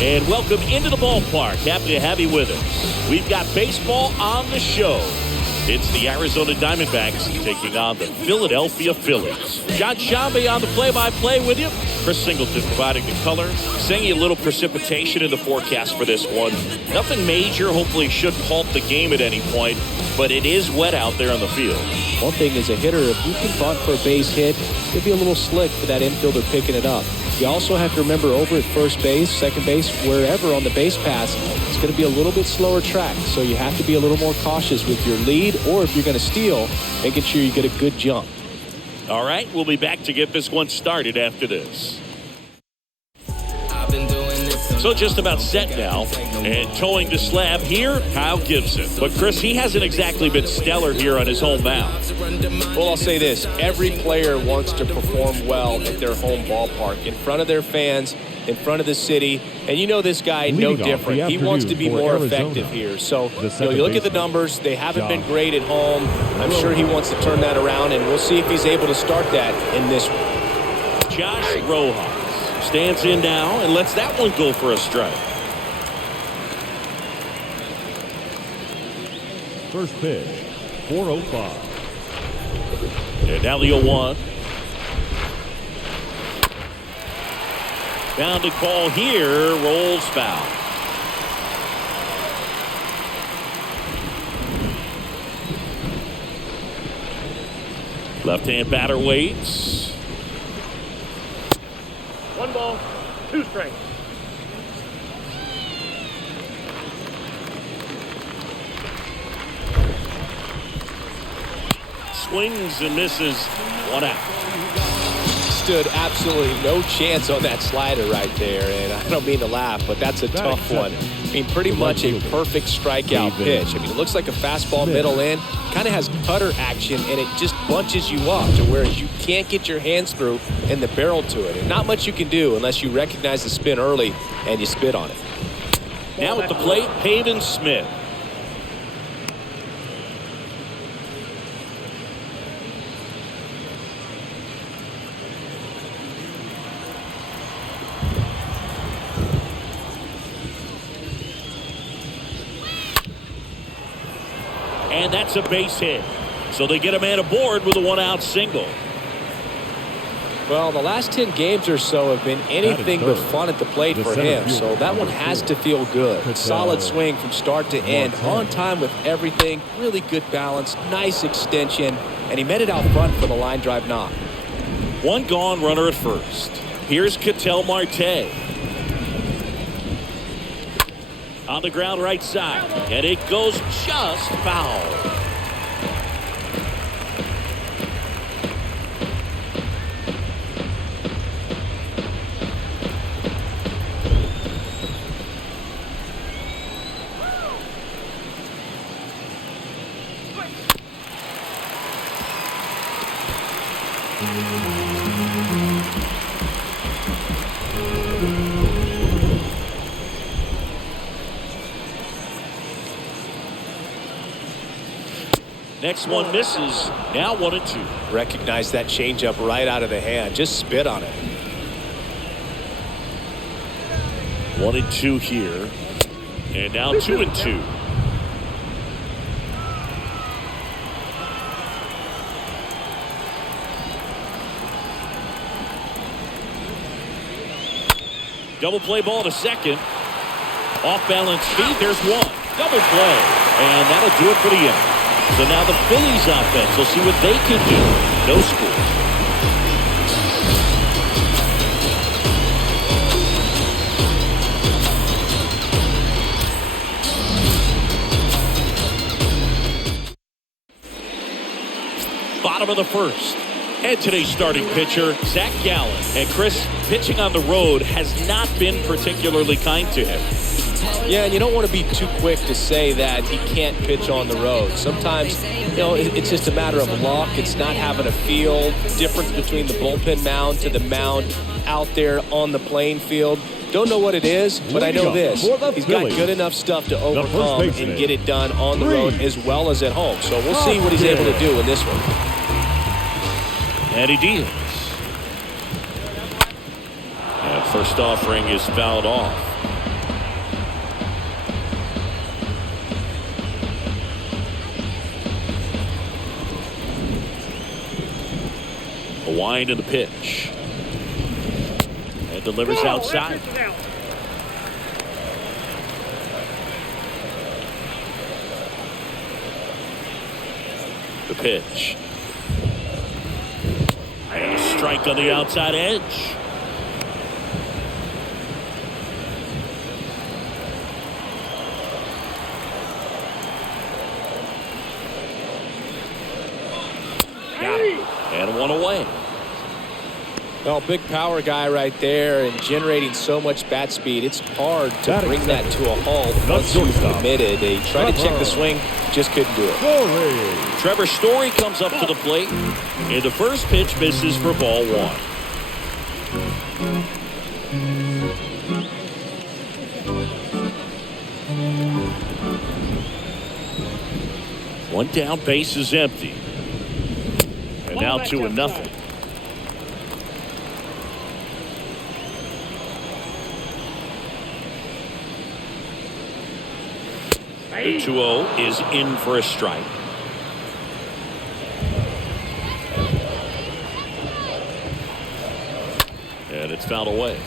And welcome into the ballpark. Happy to have you with us. We've got baseball on the show. It's the Arizona Diamondbacks taking on the Philadelphia Phillies. John Shambi on the play-by-play with you. Chris Singleton providing the color. Saying a little precipitation in the forecast for this one. Nothing major. Hopefully shouldn't halt the game at any point. But it is wet out there on the field. One thing as a hitter, if you can bunt for a base hit, it'd be a little slick for that infielder picking it up. You also have to remember over at first base, second base, wherever on the base pass, it's going to be a little bit slower track. So you have to be a little more cautious with your lead, or if you're going to steal, making sure you get a good jump. All right, we'll be back to get this one started after this. So just about set now, and towing the slab here, Kyle Gibson. But Chris, he hasn't exactly been stellar here on his home mound. Well, I'll say this. Every player wants to perform well at their home ballpark, in front of their fans, in front of the city. And you know this guy, no different. He wants to be more effective here. So, you look at the numbers. They haven't been great at home. I'm sure he wants to turn that around, and we'll see if he's able to start that in this one. Josh Rojas stands in now and lets that one go for a strike. First pitch, 4:05. And now the 0-1. Bounding ball here, rolls foul. Left-hand batter waits. 1 ball, 2 strikes. Swings and misses, 1 out. Stood absolutely no chance on that slider right there, and I don't mean to laugh, but that's a tough one. I mean, pretty much a perfect strikeout pitch. I mean, it looks like a fastball middle in, kind of has cutter action, and it just bunches you up to where you can't get your hands through and the barrel to it. And not much you can do unless you recognize the spin early and you spit on it. Now at the plate, Pavin Smith. And that's a base hit. So they get a man aboard with a 1-out single. Well, the last 10 games or so have been anything but fun at the plate for him. So that one has to feel good. Solid swing from start to end. On time with everything. Really good balance. Nice extension. And he met it out front for the line drive knock. 1 gone, runner at first. Here's Ketel Marte. On the ground right side, and it goes just foul. Next one misses. Now 1-2. Recognize that changeup right out of the hand. Just spit on it. 1-2 here. And now 2-2. Double play ball to second. Off balance feed. There's 1. Double play. And that'll do it for the inning. So now the Phillies offense will see what they can do. No score. Bottom of the first. And today's starting pitcher, Zach Gallen. And Chris, pitching on the road has not been particularly kind to him. Yeah, and you don't want to be too quick to say that he can't pitch on the road. Sometimes, it's just a matter of luck. It's not having a feel. Difference between the bullpen mound to the mound out there on the playing field. Don't know what it is, but I know this. He's got good enough stuff to overcome and get it done on the road as well as at home. So we'll see what he's able to do in this one. And he deals. And first offering is fouled off. A wind in the pitch. And delivers outside. The pitch. And a strike on the outside edge. Got it. And one away. Well, big power guy right there and generating so much bat speed. It's hard to bring that to a halt once you've committed. They tried to check the swing, just couldn't do it. Trevor Story comes up to the plate, and the first pitch misses for ball one. One down, base is empty. And now 2-0. The 2-0 is in for a strike. And it's fouled away.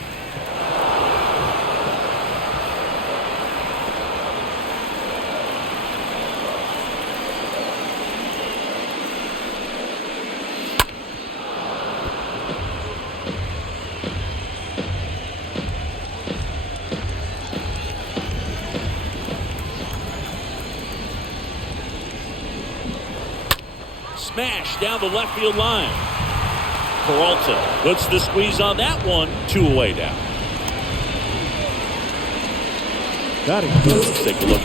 Smash down the left field line. Peralta puts the squeeze on that one. 2 away now. Let's take a look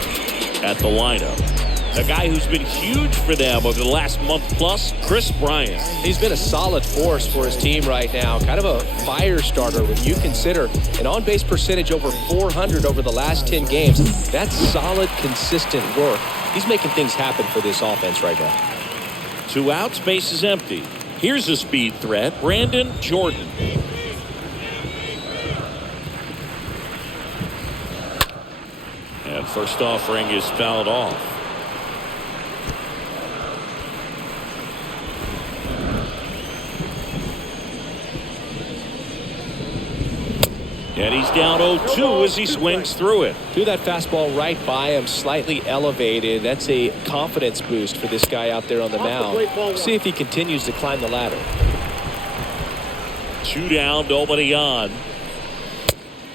at the lineup. A guy who's been huge for them over the last month plus, Chris Bryant. He's been a solid force for his team right now. Kind of a fire starter when you consider an on-base percentage over 400 over the last 10 games. That's solid, consistent work. He's making things happen for this offense right now. 2 outs, base is empty. Here's a speed threat, Brandon Jordan. And first offering is fouled off. And he's down 0-2 as he swings through it. Threw that fastball right by him, slightly elevated. That's a confidence boost for this guy out there on the mound. See if he continues to climb the ladder. 2 down, nobody on.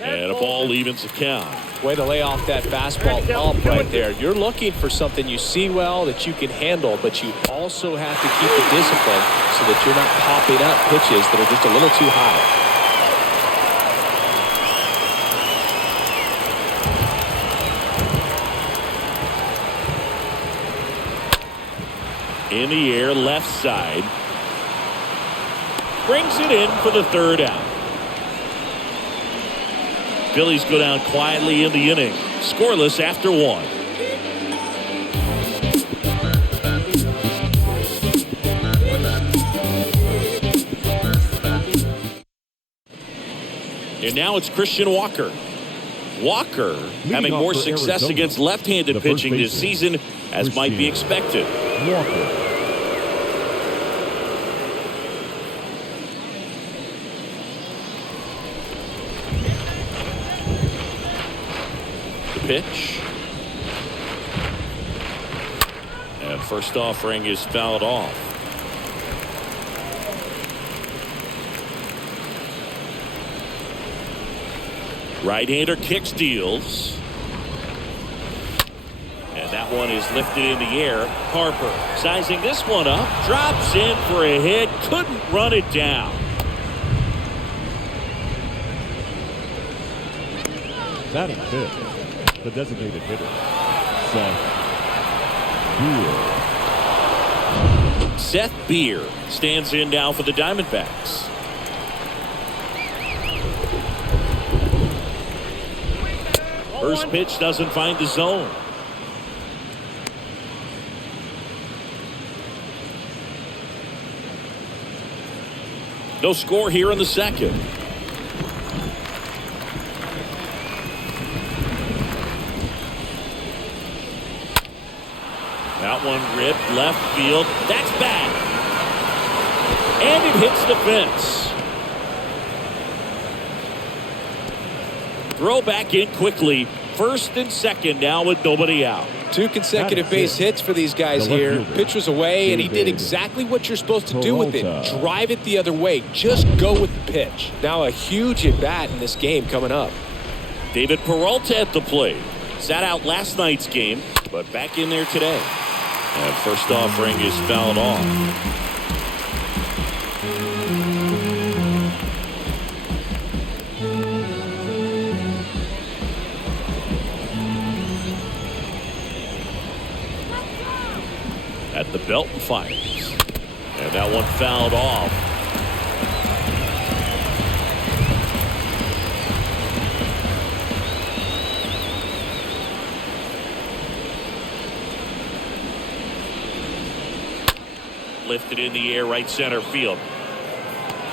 And a ball evens the count. Way to lay off that fastball up right there. You're looking for something you see well that you can handle, but you also have to keep the discipline so that you're not popping up pitches that are just a little too high. In the air, left side. Brings it in for the 3rd out. Phillies go down quietly in the inning. Scoreless after 1. And now it's Christian Walker. Walker having more success against left-handed pitching this season as might be expected. Walker. Pitch. And first offering is fouled off. Right-hander kicks, deals. And that one is lifted in the air. Harper sizing this one up. Drops in for a hit. Couldn't run it down. Batting fifth, the designated hitter, Seth Beer. Seth Beer stands in now for the Diamondbacks. First pitch doesn't find the zone. No score here in the 2nd. That one ripped left field. That's back. And it hits the fence. Throw back in quickly. First and second now with nobody out. 2 consecutive base hits for these guys here. Pitch was away, and he did exactly what you're supposed to do with it. Drive it the other way. Just go with the pitch. Now a huge at-bat in this game coming up. David Peralta at the plate. Sat out last night's game, but back in there today. And first offering is fouled off. At the belt and fires. And that one fouled off. Lifted in the air, right center field.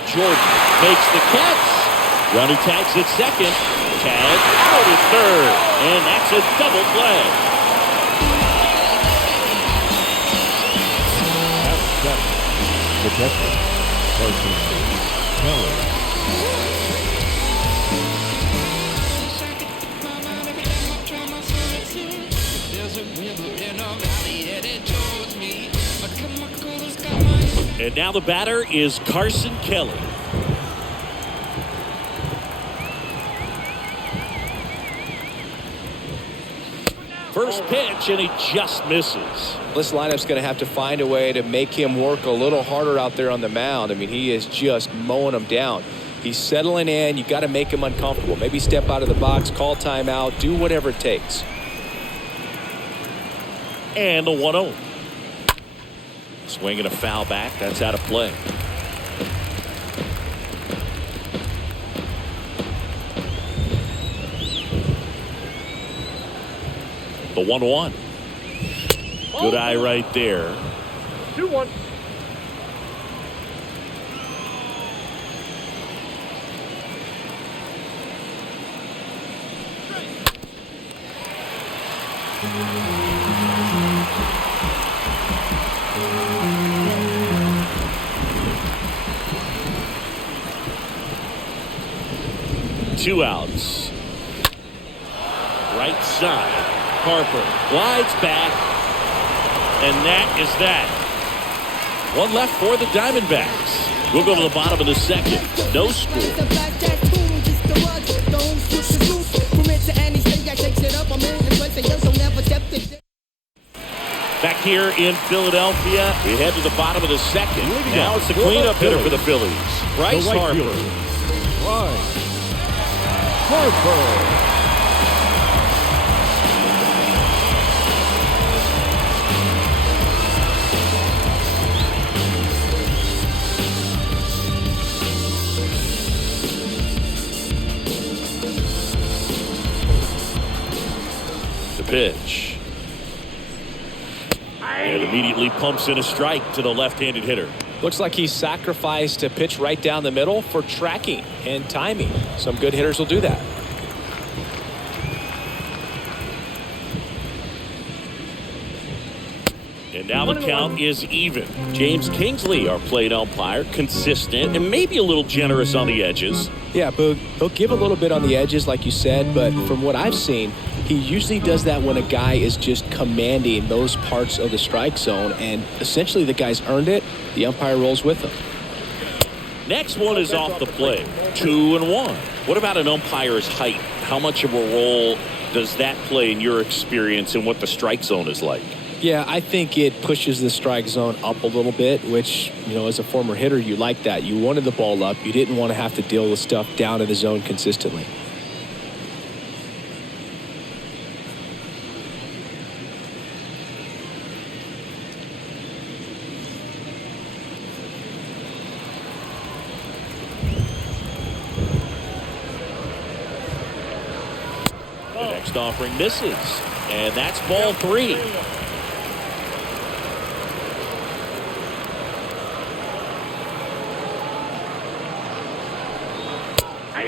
Jordan makes the catch. Runner tags at second. Tag out at third. And that's a double play. The catcher, Carson Kelly. And now the batter is Carson Kelly. First pitch, and he just misses. This lineup's going to have to find a way to make him work a little harder out there on the mound. I mean, he is just mowing them down. He's settling in. You got to make him uncomfortable. Maybe step out of the box, call timeout, do whatever it takes. And the 1-0. Swinging a foul back. That's out of play. The 1-1. Good eye right there. 2-1. Two outs. Right side. Harper glides back, and that is that. One left for the Diamondbacks. We'll go to the bottom of the second. No score. Back here in Philadelphia, we head to the bottom of the second. Now it's the cleanup hitter for the Phillies, Bryce Harper. Harper. Pitch. And immediately pumps in a strike to the left-handed hitter. Looks like he sacrificed a pitch right down the middle for tracking and timing. Some good hitters will do that. And now the count is even. James Kingsley, our plate umpire, consistent and maybe a little generous on the edges. Yeah, Boog, he'll give a little bit on the edges, like you said, but from what I've seen, he usually does that when a guy is just commanding those parts of the strike zone, and essentially the guy's earned it. The umpire rolls with him. Next one is off the plate. 2-1. What about an umpire's height? How much of a role does that play in your experience and what the strike zone is like? Yeah, I think it pushes the strike zone up a little bit, which, you know, as a former hitter, you like that. You wanted the ball up. You didn't want to have to deal with stuff down in the zone consistently. The next offering misses, and that's ball 3.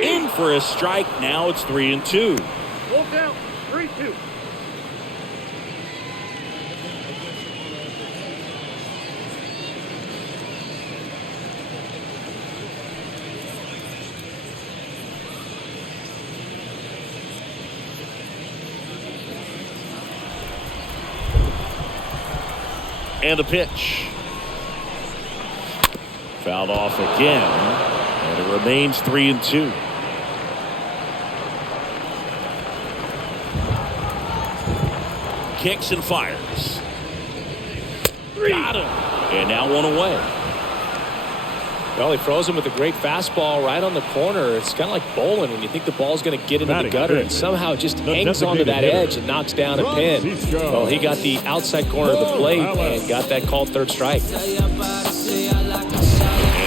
In for a strike. Now it's 3-2. Hold down. 3-2. And the pitch. Fouled off again. And it remains 3-2. Kicks and fires. Got him. And now one away. Well, he throws him with a great fastball right on the corner. It's kind of like bowling when you think the ball's going to get into the gutter, and somehow it just hangs onto that edge and knocks down a pin. Well, he got the outside corner of the plate and got that called third strike. And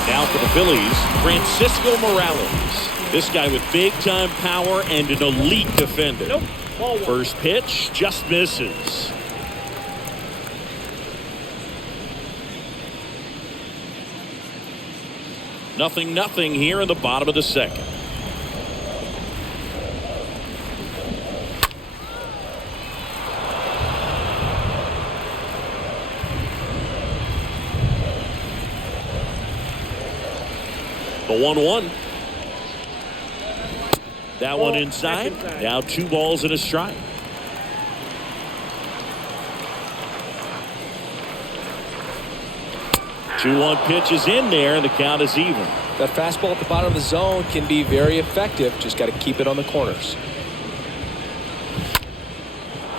now for the Phillies, Francisco Morales. This guy with big-time power and an elite defender. Nope. Ball 1. First pitch just misses. Nothing here in the bottom of the second. The 1-1. That one inside. Now 2 balls and a strike. Two-one pitch is in there, and the count is even. That fastball at the bottom of the zone can be very effective. Just got to keep it on the corners.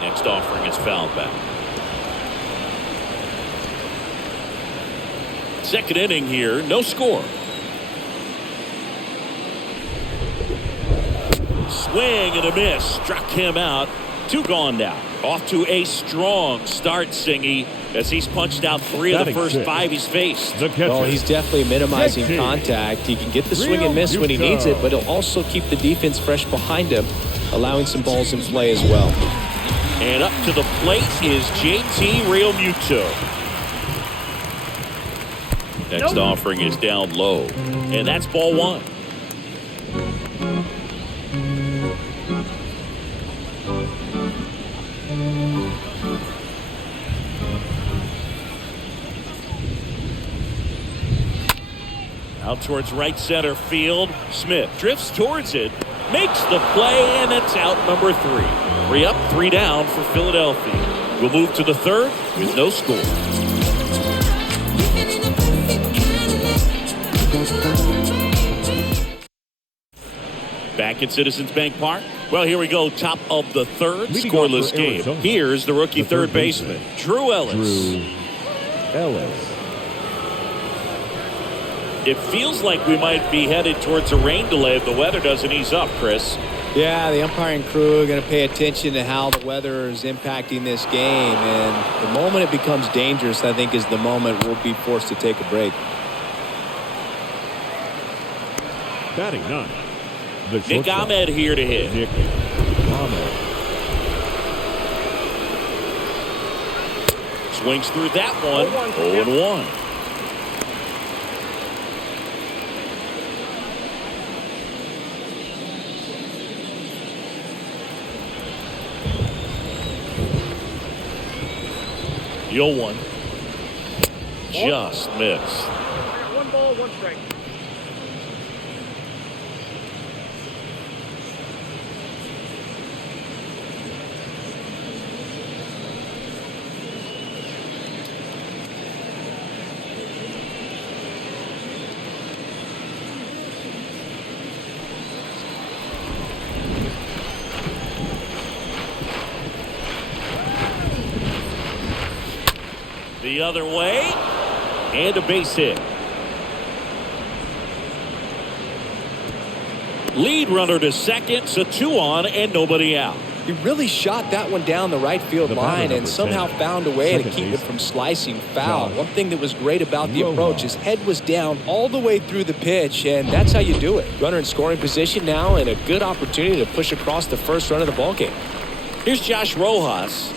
Next offering is fouled back. Second inning here, no score. Swing and a miss. Struck him out. 2 gone now. Off to a strong start, Singy, as he's punched out 3 of the first 5 he's faced. Well, he's definitely minimizing contact. He can get the swing and miss when he needs it, but he'll also keep the defense fresh behind him, allowing some balls in play as well. And up to the plate is JT Real Muto. Next offering is down low, and that's ball 1. Out towards right center field. Smith drifts towards it, makes the play, and it's out number 3. 3 up, 3 down for Philadelphia. We'll move to the third with no score. Back at Citizens Bank Park. Well, here we go. Top of the third, scoreless game. Here's the rookie third baseman, Drew Ellis. It feels like we might be headed towards a rain delay if the weather doesn't ease up, Chris. Yeah, the umpiring crew are going to pay attention to how the weather is impacting this game. And the moment it becomes dangerous, I think, is the moment we'll be forced to take a break. Batting 9. Nick Ahmed here to hit. Nick Ahmed. Swings through that one. 0-1. The 0-1. Just missed. 1 ball, 1 strike. The other way, and a base hit. Lead runner to second, so 2 on and nobody out. He really shot that one down the right field line and somehow found a way to keep it from slicing foul. One thing that was great about the approach, his head was down all the way through the pitch, and that's how you do it. Runner in scoring position now, and a good opportunity to push across the first run of the ballgame. Here's Josh Rojas.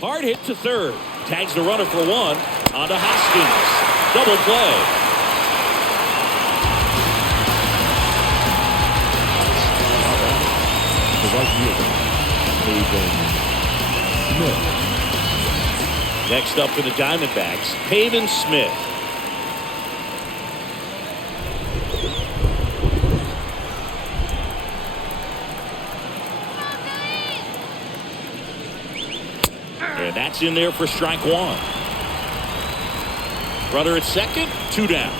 Hard hit to third. Tags the runner for 1. On to Hoskins. Double play. Next up for the Diamondbacks, Pavin Smith. And that's in there for strike 1. Runner at second, 2 down.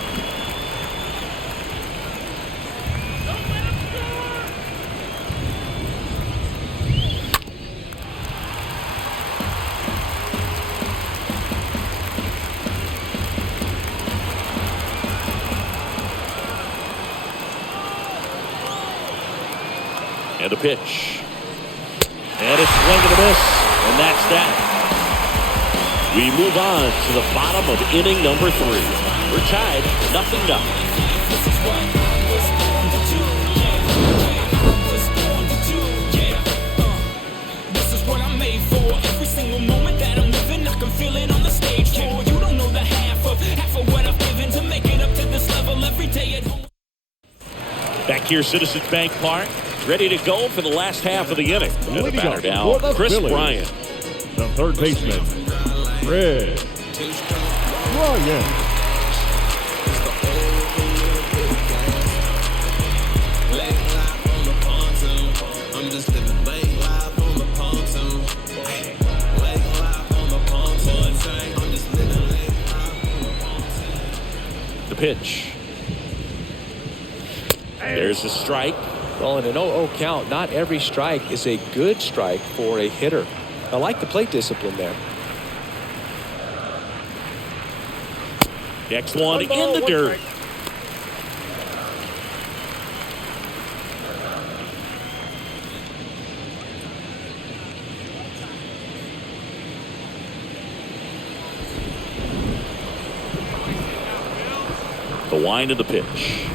And a pitch. And a swing and a miss. And that's that. We move on to the bottom of inning number 3. We're tied 0-0. This is what I'm made for. Every single moment that I'm living, I can feel it on the stage. Oh, you don't know the half of what I've given to make it up to this level every day at home. Back here, Citizens Bank Park, ready to go for the last half of the inning. And the batter now, Chris Phillies, Bryant. the third baseman, Chris Bryant. The pitch. There's the strike. Well, in an 0-0 count, not every strike is a good strike for a hitter. I like the plate discipline there. Next one in the dirt. The wind of the pitch.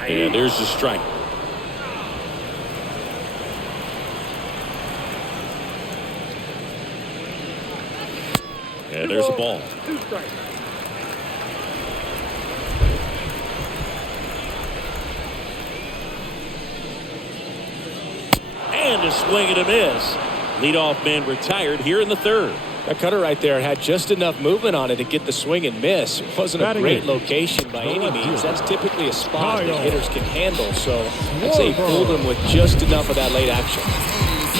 And there's the strike. And there's a ball. 2 strikes. And a swing and a miss. Leadoff man retired here in the 3rd. That cutter right there had just enough movement on it to get the swing and miss. It wasn't a great location by any means. That's typically a spot that hitters can handle. So I'd say he fooled him with just enough of that late action.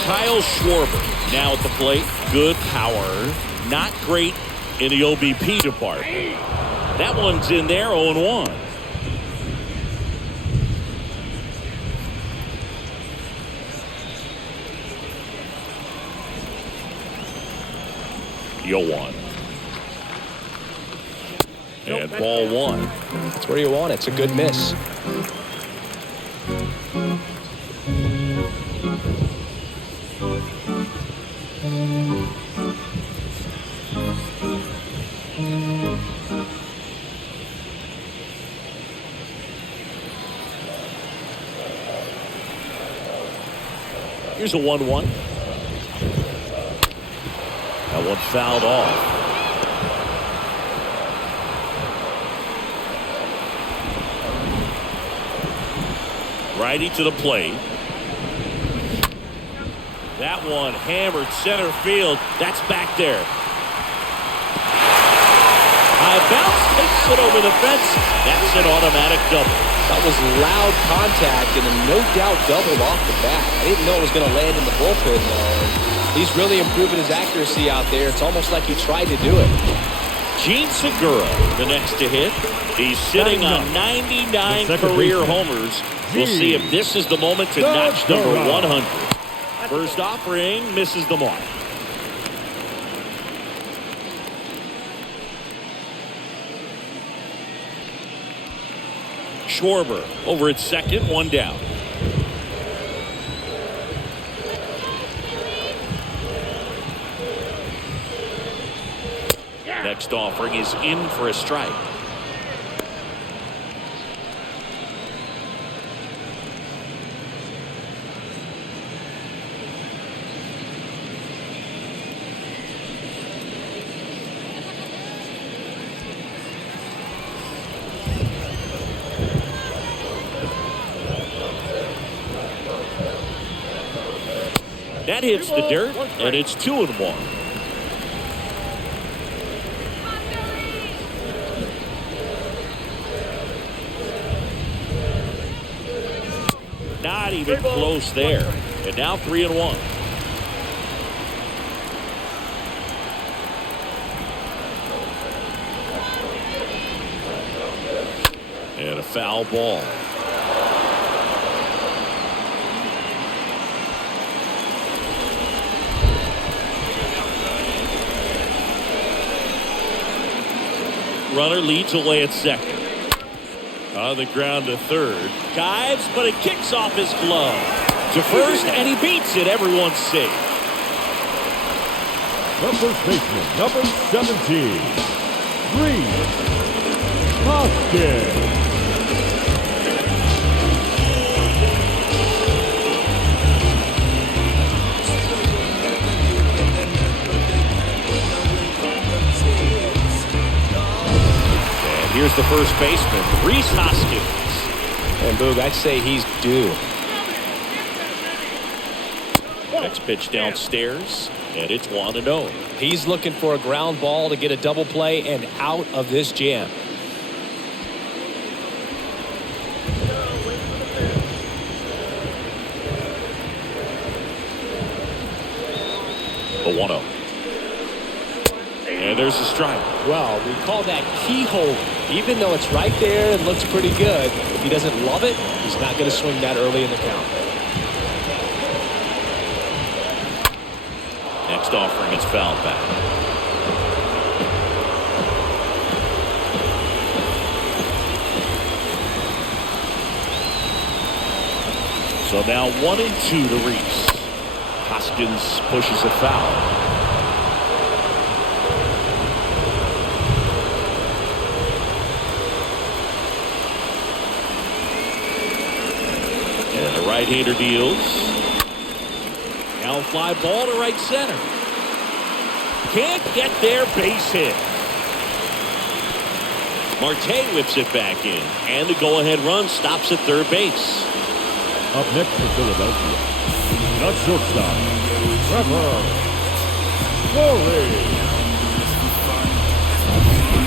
Kyle Schwarber now at the plate. Good power. Not great in the OBP department. That one's in there, 0-1. One. And ball 1. That's where you want it. It's a good miss. Here's a 1-1. That one fouled off. Righty to the plate. That one hammered center field. That's back there. High bounce takes it over the fence. That's an automatic double. That was loud contact and a no doubt double off the bat. I didn't know it was going to land in the bullpen though. He's really improving his accuracy out there. It's almost like he tried to do it. Gene Segura, the next to hit. He's sitting on 99 career homers. We'll see if this is the moment to notch number 100. First offering misses the mark. Schwarber over at second, 1 down. Next offering is in for a strike. That hits the dirt, and it's 2-1. Not even close there. And now 3-1. foul ball. Runner leads away at second. On the ground to third. Dives, but it kicks off his glove. To first, and he beats it. Everyone's safe. The first baseman, number 17, Hoskins. Here's the first baseman, Rhys Hoskins. And Boog, I'd say he's due. Next pitch downstairs, and it's 1-0. He's looking for a ground ball to get a double play and out of this jam. The 1-0. And there's a strike. Well, we call that keyhole. Even though it's right there and looks pretty good, if he doesn't love it, he's not going to swing that early in the count. Next offering is fouled back. So now 1-2 to Rhys. Hoskins pushes a foul. Right-hander deals. Now fly ball to right center. Can't get there, base hit. Marte whips it back in, and the go-ahead run stops at third base. Up next for Philadelphia, the shortstop, Trevor Story.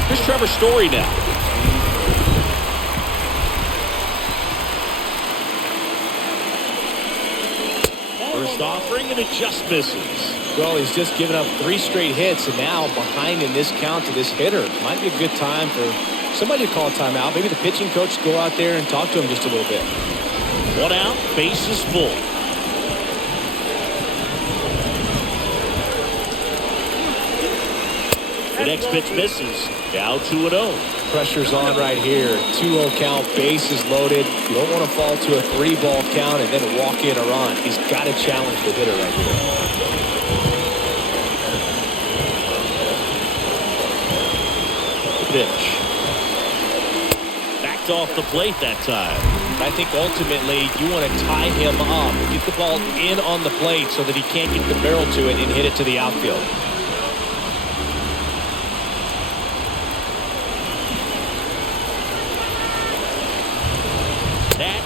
Here's Trevor Story now. First offering, and it just misses. Well, he's just given up 3 straight hits, and now behind in this count to this hitter. Might be a good time for somebody to call a timeout. Maybe the pitching coach go out there and talk to him just a little bit. 1 out, base is full. The next pitch misses. Now 2-0. Pressure's on right here. 2-0 count, bases loaded. You don't want to fall to a 3-ball count and then walk in a run. He's got to challenge the hitter right here. The pitch. Backed off the plate that time. I think ultimately you want to tie him up, get the ball in on the plate so that he can't get the barrel to it and hit it to the outfield.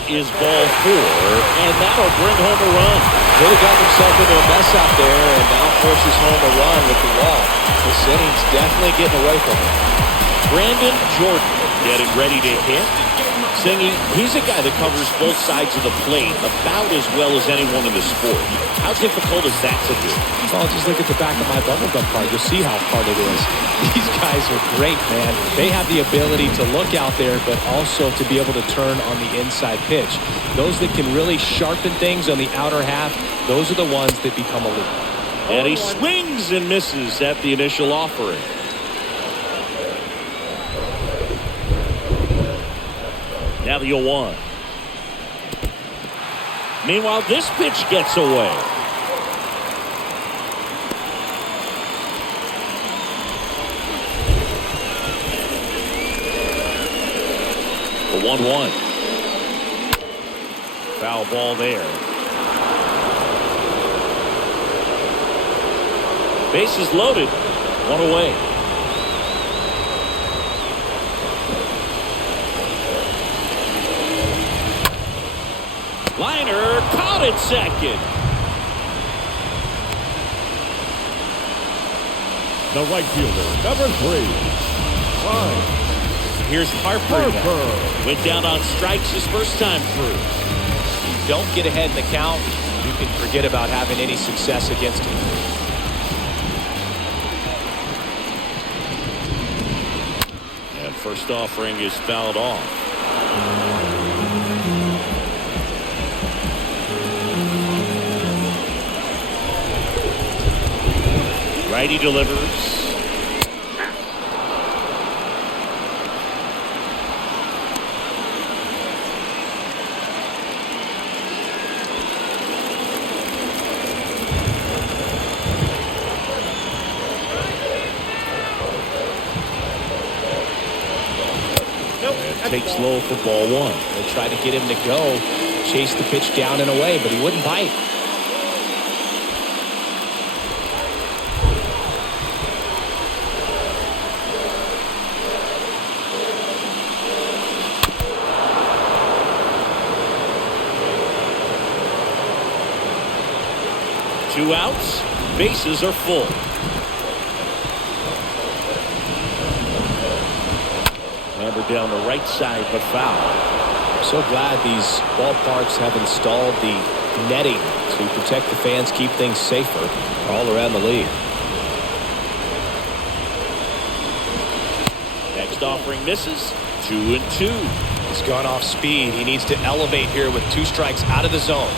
Is ball 4, and that'll bring home a run. Really got himself into a mess out there and now forces home a run with the walk. This inning's definitely getting away from him. Brandon Jordan getting ready to hit. Singy, he's a guy that covers both sides of the plate about as well as anyone in the sport. How difficult is that to do? Well, just look at the back of my bubblegum card. You'll see how hard it is. These guys are great, man. They have the ability to look out there, but also to be able to turn on the inside pitch. Those that can really sharpen things on the outer half, those are the ones that become elite. And he swings and misses at the initial offering. Now the 0-1. Meanwhile, this pitch gets away. The 1-1. Foul ball there. Bases loaded. 1 away. Liner caught at second. The right fielder, number 3, Fine. Here's Harper. Went down on strikes his first time through. Don't get ahead in the count. You can forget about having any success against him. And first offering is fouled off. Righty delivers. Takes low for ball one. They tried to get him to go, chase the pitch down and away, but he wouldn't bite. Two outs, bases are full. Hammered down the right side, but foul. I'm so glad these ballparks have installed the netting to protect the fans, keep things safer all around the league. Next offering misses. 2-2. He's gone off speed. He needs to elevate here with 2 strikes out of the zone.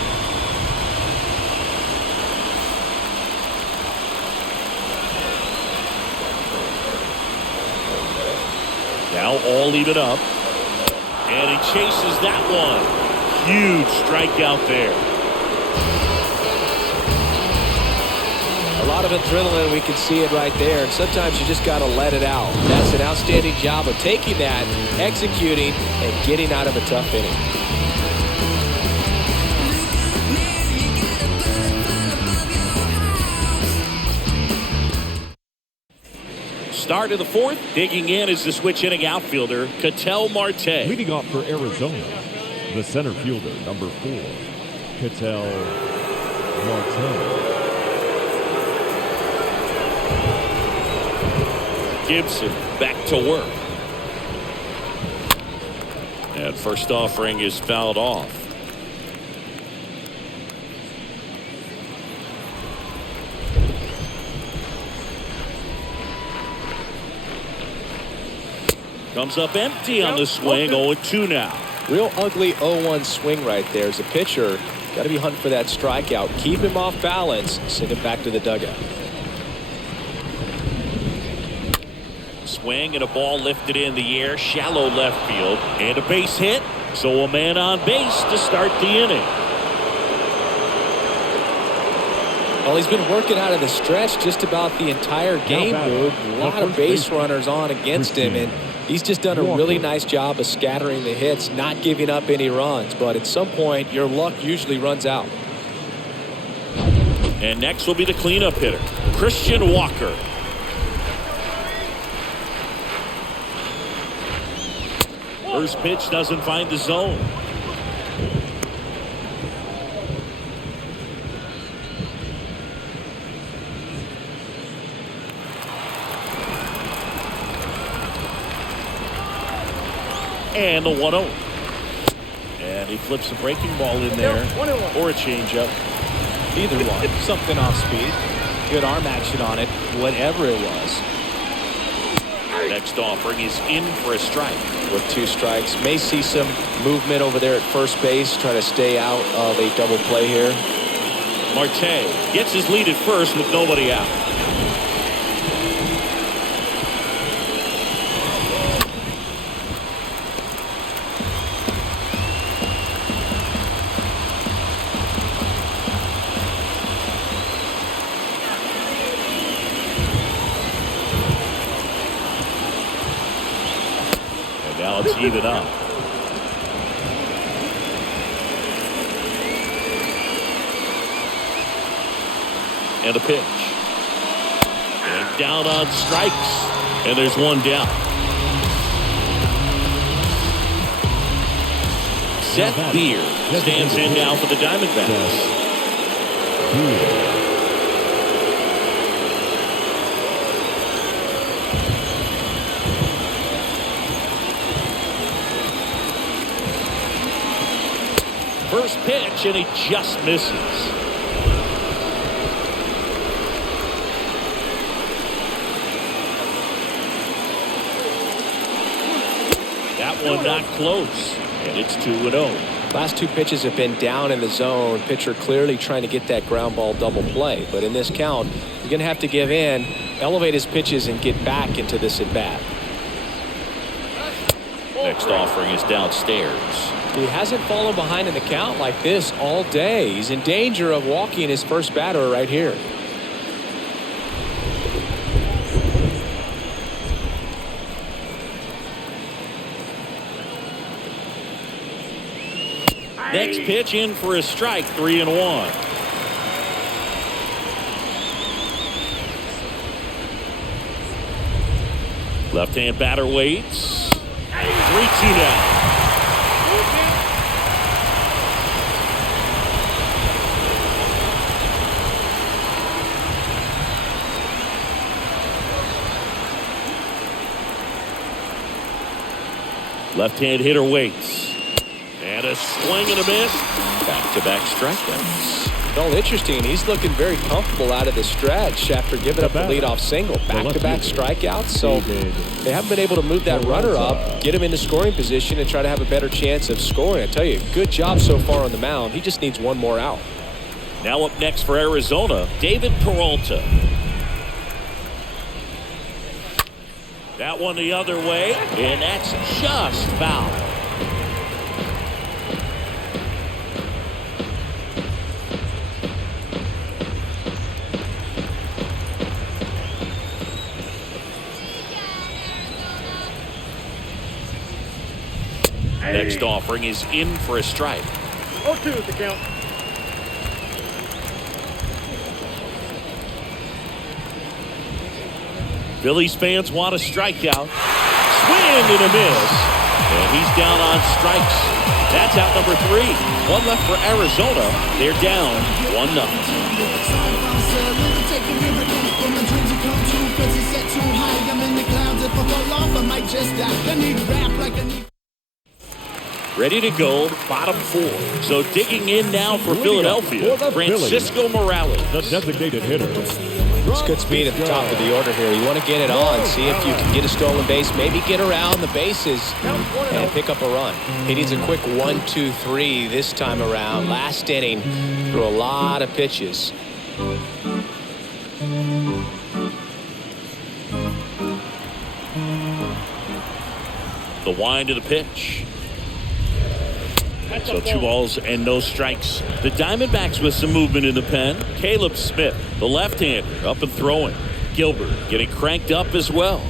Now all even up. And he chases that one. Huge strikeout there. A lot of adrenaline, we can see it right there. And sometimes you just got to let it out. That's an outstanding job of taking that, executing, and getting out of a tough inning. Start of the fourth. Digging in is the switch hitting outfielder, Ketel Marte. Leading off for Arizona, the center fielder, number 4, Ketel Marte. Gibson back to work. And first offering is fouled off. Comes up empty on the swing. 0-2 now. Real ugly 0-1 swing right there. As a pitcher, got to be hunting for that strikeout. Keep him off balance. Send him back to the dugout. Swing and a ball lifted in the air. Shallow left field. And a base hit. So a man on base to start the inning. Well, he's been working out of the stretch just about the entire game, Boog. A lot of base runners on against him, and he's just done a really nice job of scattering the hits, not giving up any runs. But at some point, your luck usually runs out. And next will be the cleanup hitter, Christian Walker. First pitch doesn't find the zone. And the 1-0. And he flips a breaking ball in there, or a changeup. Either one. Something off speed. Good arm action on it, whatever it was. Next offering is in for a strike. With 2 strikes. May see some movement over there at first base, trying to stay out of a double play here. Marte gets his lead at first with nobody out. Now it's even up. And a pitch. And down on strikes. And there's one down. Seth Beer stands in now for the Diamondbacks. First pitch, and he just misses. That one not close, and it's 2-0. Last 2 pitches have been down in the zone. Pitcher clearly trying to get that ground ball double play. But in this count, You're going to have to give in, elevate his pitches, and get back into this at bat. Next offering is downstairs. He hasn't fallen behind in the count like this all day. He's in danger of walking his first batter right here. Next pitch in for a strike, 3-1. Left-hand batter waits. 3-2 now. Left-hand hitter waits. And a swing and a miss. Back-to-back strikeouts. Well, interesting. He's looking very comfortable out of the stretch after giving up the leadoff single. Back-to-back strikeouts. So they haven't been able to move that runner up, get him into scoring position, and try to have a better chance of scoring. I tell you, good job so far on the mound. He just needs one more out. Now up next for Arizona, David Peralta. That one the other way, and that's just foul. Next offering is in for a strike. 0-2 is the count. Phillies fans want a strikeout. Swing and a miss. And he's down on strikes. That's out number 3. One left for Arizona. They're down 1-0. Ready to go, bottom 4. So digging in now for Philadelphia, Francisco Morales. The designated hitter. It's good speed at the top of the order here. You want to get it on, see if you can get a stolen base, maybe get around the bases and pick up a run. He needs a quick 1-2-3 this time around. Last inning, threw a lot of pitches. The wind of the pitch. So 2 balls and no strikes. The Diamondbacks with some movement in the pen. Caleb Smith, the left-hander, up and throwing. Gilbert getting cranked up as well.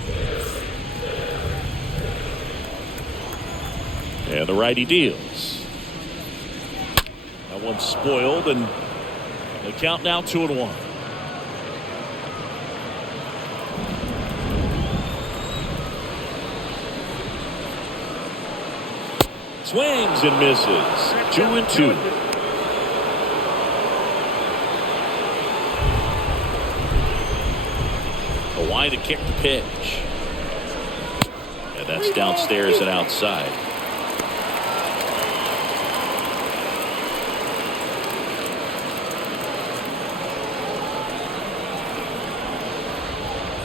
And the righty deals. That one's spoiled, and the count now 2-1. Swings and misses. 2-2. A wide to kick the pitch. And that's downstairs and outside.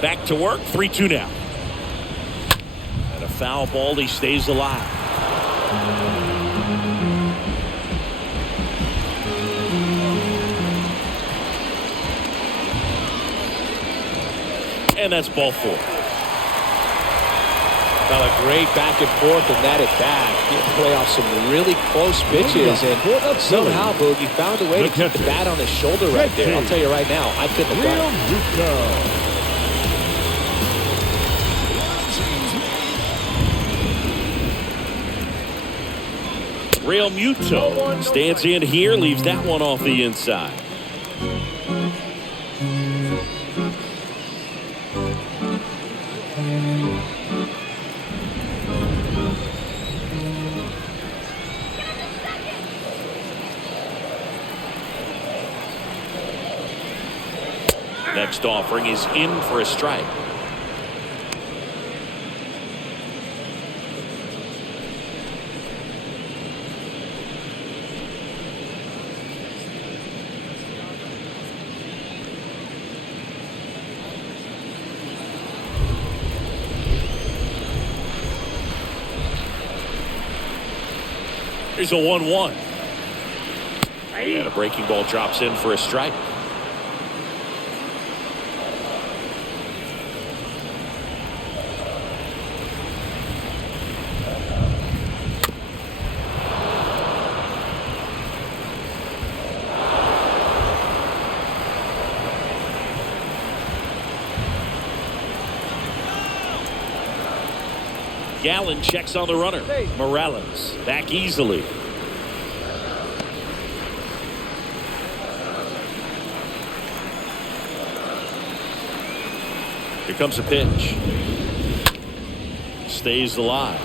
Back to work. 3-2 now. And a foul ball. He stays alive. And that's ball 4. Well, a great back and forth in that at bat. He had to play off some really close pitches, and somehow Boogie found a way to keep the bat on his shoulder right there. I'll tell you right now, I couldn't have done it. Real Muto stands in here, leaves that one off the inside. Next offering is in for a strike. Here's a 1-1. And a breaking ball drops in for a strike. Gallen checks on the runner. Morales back easily. Here comes a pitch. Stays alive.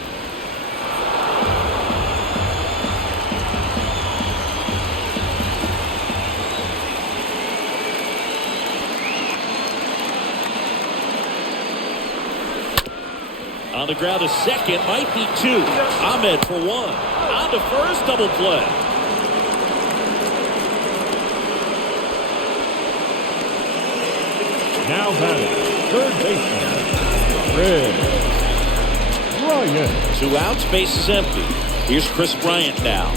On the ground to second, might be two. Ahmed for one. On to first, double play. Now batting, third baseman, Chris Bryant. 2 outs, base is empty. Here's Chris Bryant now.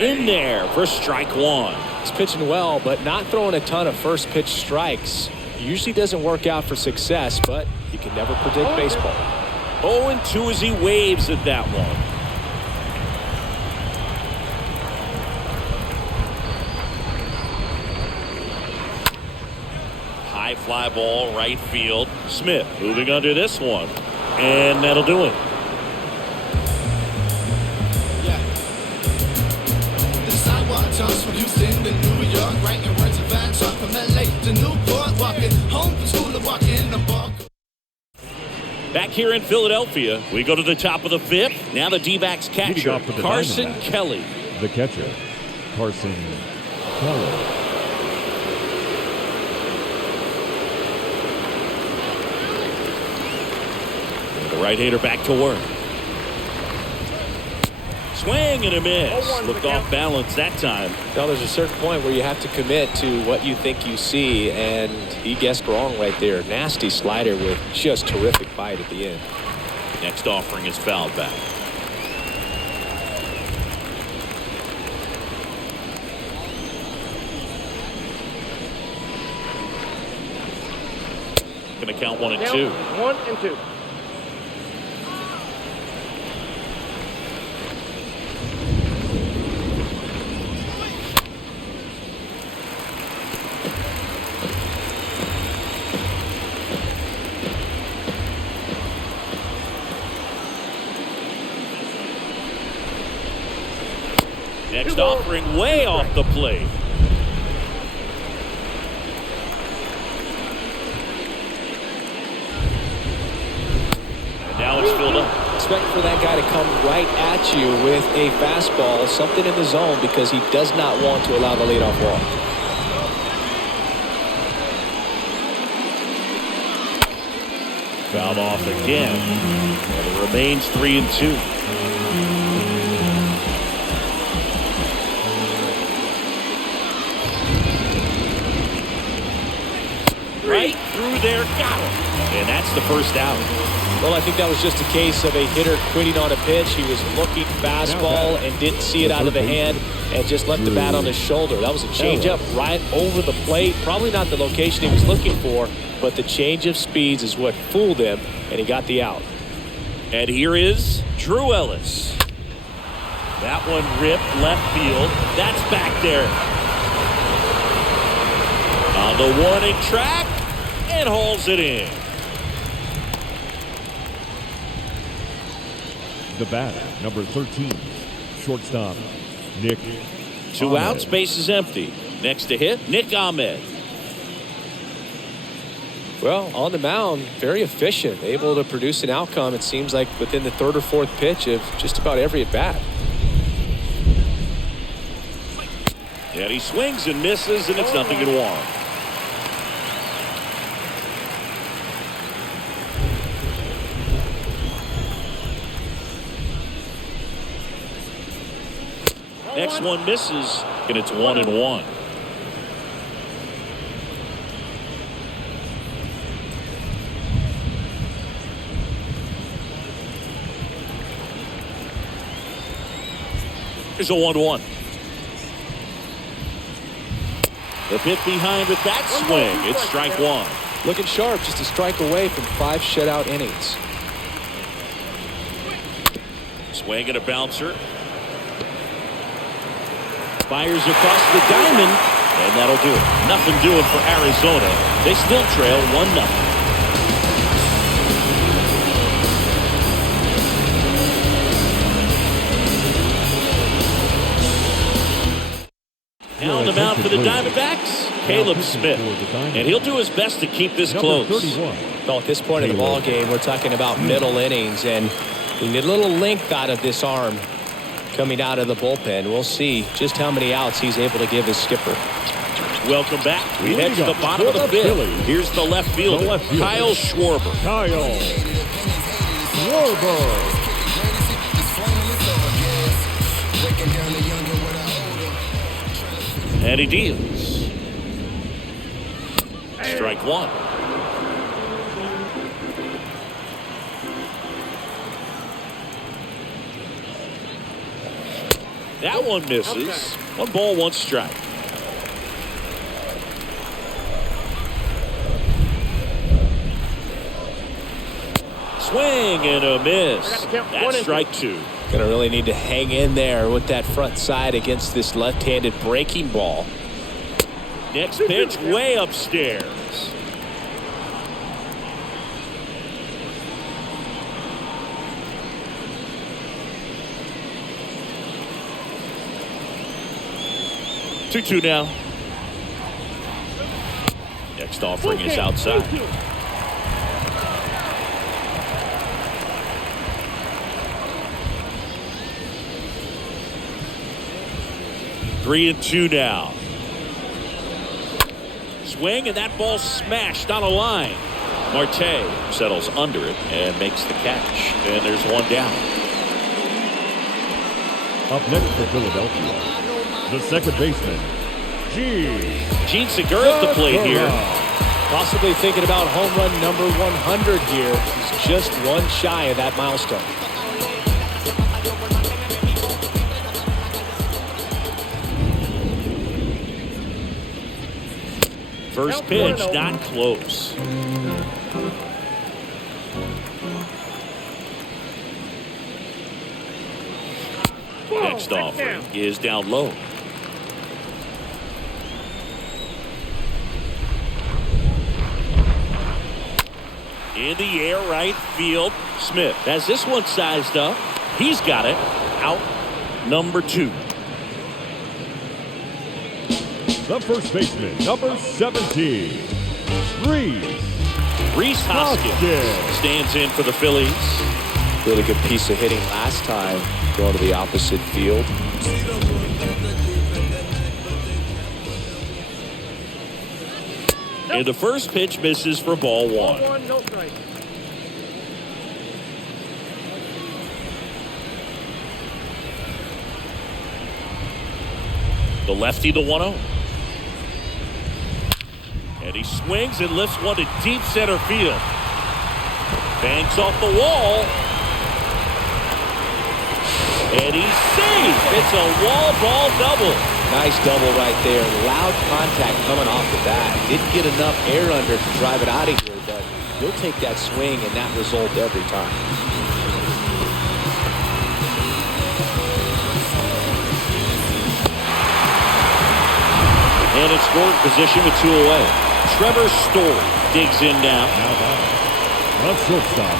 In there for strike one. He's pitching well, but not throwing a ton of first pitch strikes. Usually doesn't work out for success, but you can never predict baseball. 0-2 as he waves at that one. High fly ball, right field. Smith moving under this one. And that'll do it. From Houston to New York, writing words of Van Talk from LA to Newport, walking home from school and walking the park. Back here in Philadelphia, we go to the top of the 5th. Now the D-backs catcher, Carson Kelly. The catcher, Carson Kelly. The right-hander back to work. Swing and a miss. Looked off balance that time. Now there's a certain point where you have to commit to what you think you see, and he guessed wrong right there. Nasty slider with just terrific bite at the end. Next offering is fouled back. Going to count 1 and 2. 1 and 2. Next offering way off the plate. And now it's filled up. Expect for that guy to come right at you with a fastball, something in the zone, because he does not want to allow the leadoff walk. Fouled off again. And it remains 3 and 2. Right through there, got him. And that's the first out. Well, I think that was just a case of a hitter quitting on a pitch. He was looking fastball and didn't see it out of the hand and just left the bat on his shoulder. That was a changeup right over the plate. Probably not the location he was looking for, but the change of speeds is what fooled him, and he got the out. And here is Drew Ellis. That one ripped left field. That's back there. On the warning track, and hauls it in. The batter, number 13, shortstop, Nick. 2 outs, base is empty. Next to hit, Nick Ahmed. Well, on the mound, very efficient, able to produce an outcome, it seems like, within the 3rd or 4th pitch of just about every at-bat. And he swings and misses, and it's 0-1. Next one misses, and it's 1-1. Here's a 1-1. The pit behind with that swing. It's strike 1. Looking sharp, just a strike away from 5 shutout innings. Swing and a bouncer. Fires across the diamond, and that'll do it. Nothing doing for Arizona. They still trail 1-0. Now on the mound for the Diamondbacks, Caleb Smith. And he'll do his best to keep this close. Well, at this point in the ball game, we're talking about middle innings, and we need a little length out of this arm coming out of the bullpen. We'll see just how many outs he's able to give his skipper. Welcome back. We head to the bottom of the fifth. Here's the left fielder, Kyle Schwarber. Kyle Schwarber. And he deals. Strike one. That one misses. 1 ball, 1 strike. Swing and a miss. That's strike 2. Gonna really need to hang in there with that front side against this left-handed breaking ball. Next pitch way upstairs. Two now. Next offering is outside. 3-2 now. Swing, and that ball smashed on a line. Marte settles under it and makes the catch. And there's 1 down. Up next for Philadelphia, the second baseman, Gene Segura at the plate here. Possibly thinking about home run number 100 here. He's just 1 shy of that milestone. First pitch, not close. Next offering is down low. In the air, right field. Smith has this one sized up. He's got it. Out number 2. the first baseman, number 17, Rhys Hoskins stands in for the Phillies. Really good piece of hitting last time, going to the opposite field. And the first pitch misses for ball 1. Ball 1, no strike. The lefty, the 1-0. And he swings and lifts one to deep center field. Banks off the wall. And he's safe. It's a wall ball double. Nice double right there. Loud contact coming off the bat. Didn't get enough air under to drive it out of here, but he'll take that swing and that result every time. And it's scoring position with 2 away. Trevor Story digs in now. Left shortstop.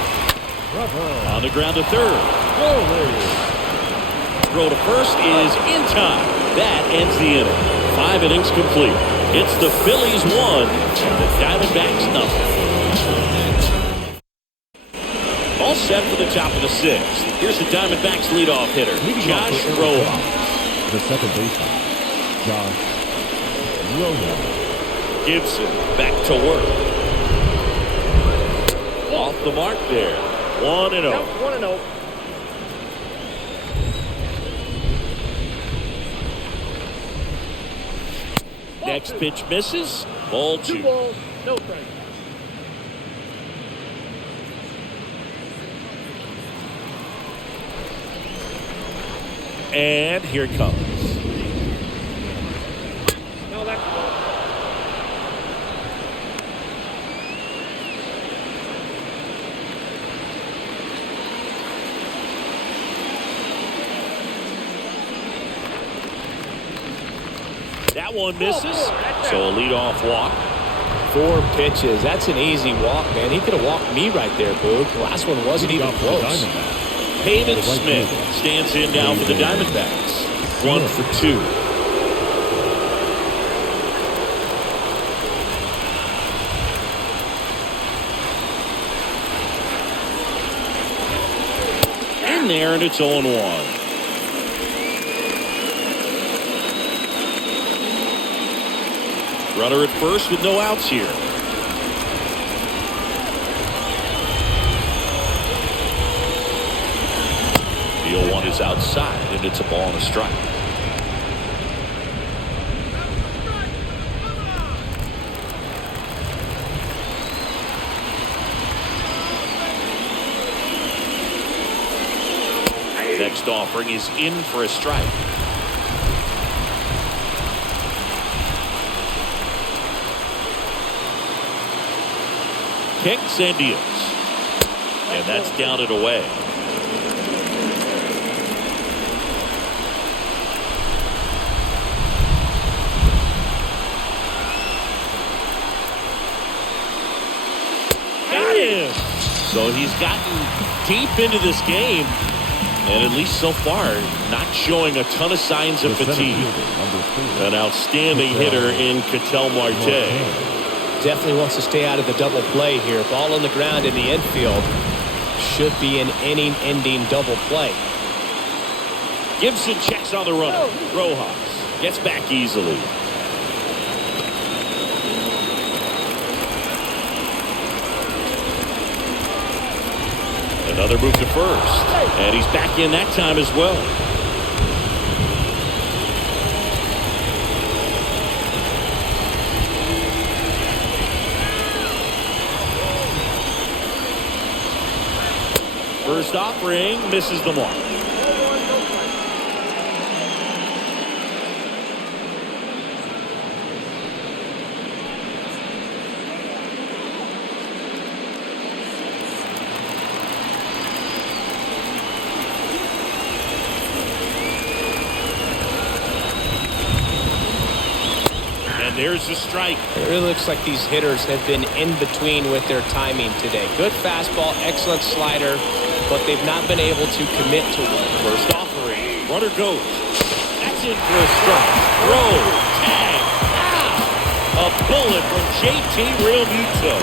On the ground to third. Throw to first is in time. That ends the inning. 5 innings complete. It's the Phillies 1, the Diamondbacks 0. All set for the top of the 6th. Here's the Diamondbacks leadoff hitter, Josh Rojas. The second baseman, Josh Rojas. Gibson back to work. Off the mark there. 1-0. 1-0. Next pitch misses. Ball 2. 2 balls, no strike. And here it comes. No, that's ball. That one misses. So a leadoff walk. 4 pitches. That's an easy walk, man. He could have walked me right there, Boog. The last one wasn't even close. Peyton Smith stands in now for the Diamondbacks. 1 for 2. In there, and it's 0-1. Runner at first with no outs here. The 0-1 is outside, and it's a ball and a strike. Next offering is in for a strike. Kicks and deals. And that's downed away. Got him. So he's gotten deep into this game. And at least so far, not showing a ton of signs of fatigue. An outstanding hitter in Ketel Marte. Definitely wants to stay out of the double play here. Ball on the ground in the infield. Should be an inning-ending double play. Gibson checks on the runner. Rojas gets back easily. Another move to first. And he's back in that time as well. First offering misses the mark. And there's the strike. It really looks like these hitters have been in between with their timing today. Good fastball, excellent slider, but they've not been able to commit to one. First offering. Runner goes. That's in for a strike. Throw. Tag. Ah! A bullet from JT Realmuto.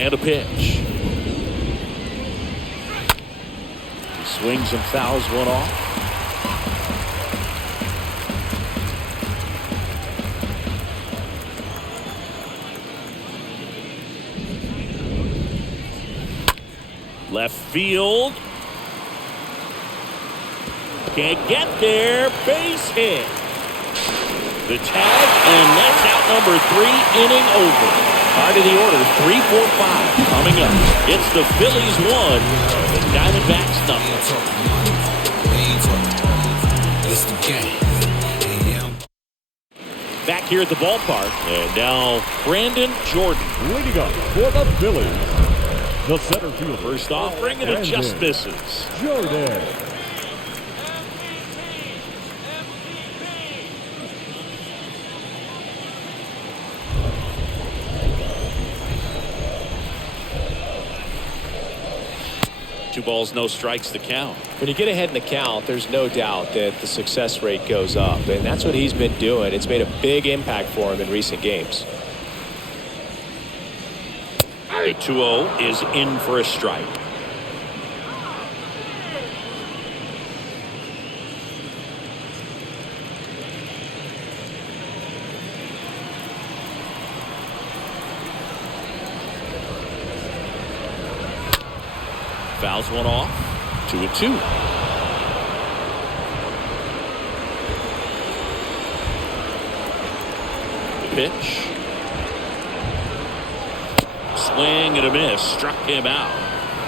And a pitch. He swings and fouls one off. Left field. Can't get there. Base hit. The tag, and that's out number 3, inning over. Part of the order, 3, 4, 5 coming up. It's the Phillies 1, the Diamondbacks nothing. Back here at the ballpark, and now Brandon Jordan. Leading up for the Phillies, the center fielder. First offering, and it just misses. Jordan. Two balls, no strikes to count. When you get ahead in the count, there's no doubt that the success rate goes up, and that's what he's been doing. It's made a big impact for him in recent games. The 2-0 is in for a strike. Fouls one off. 2-2. The pitch. Swing and a miss. Struck him out.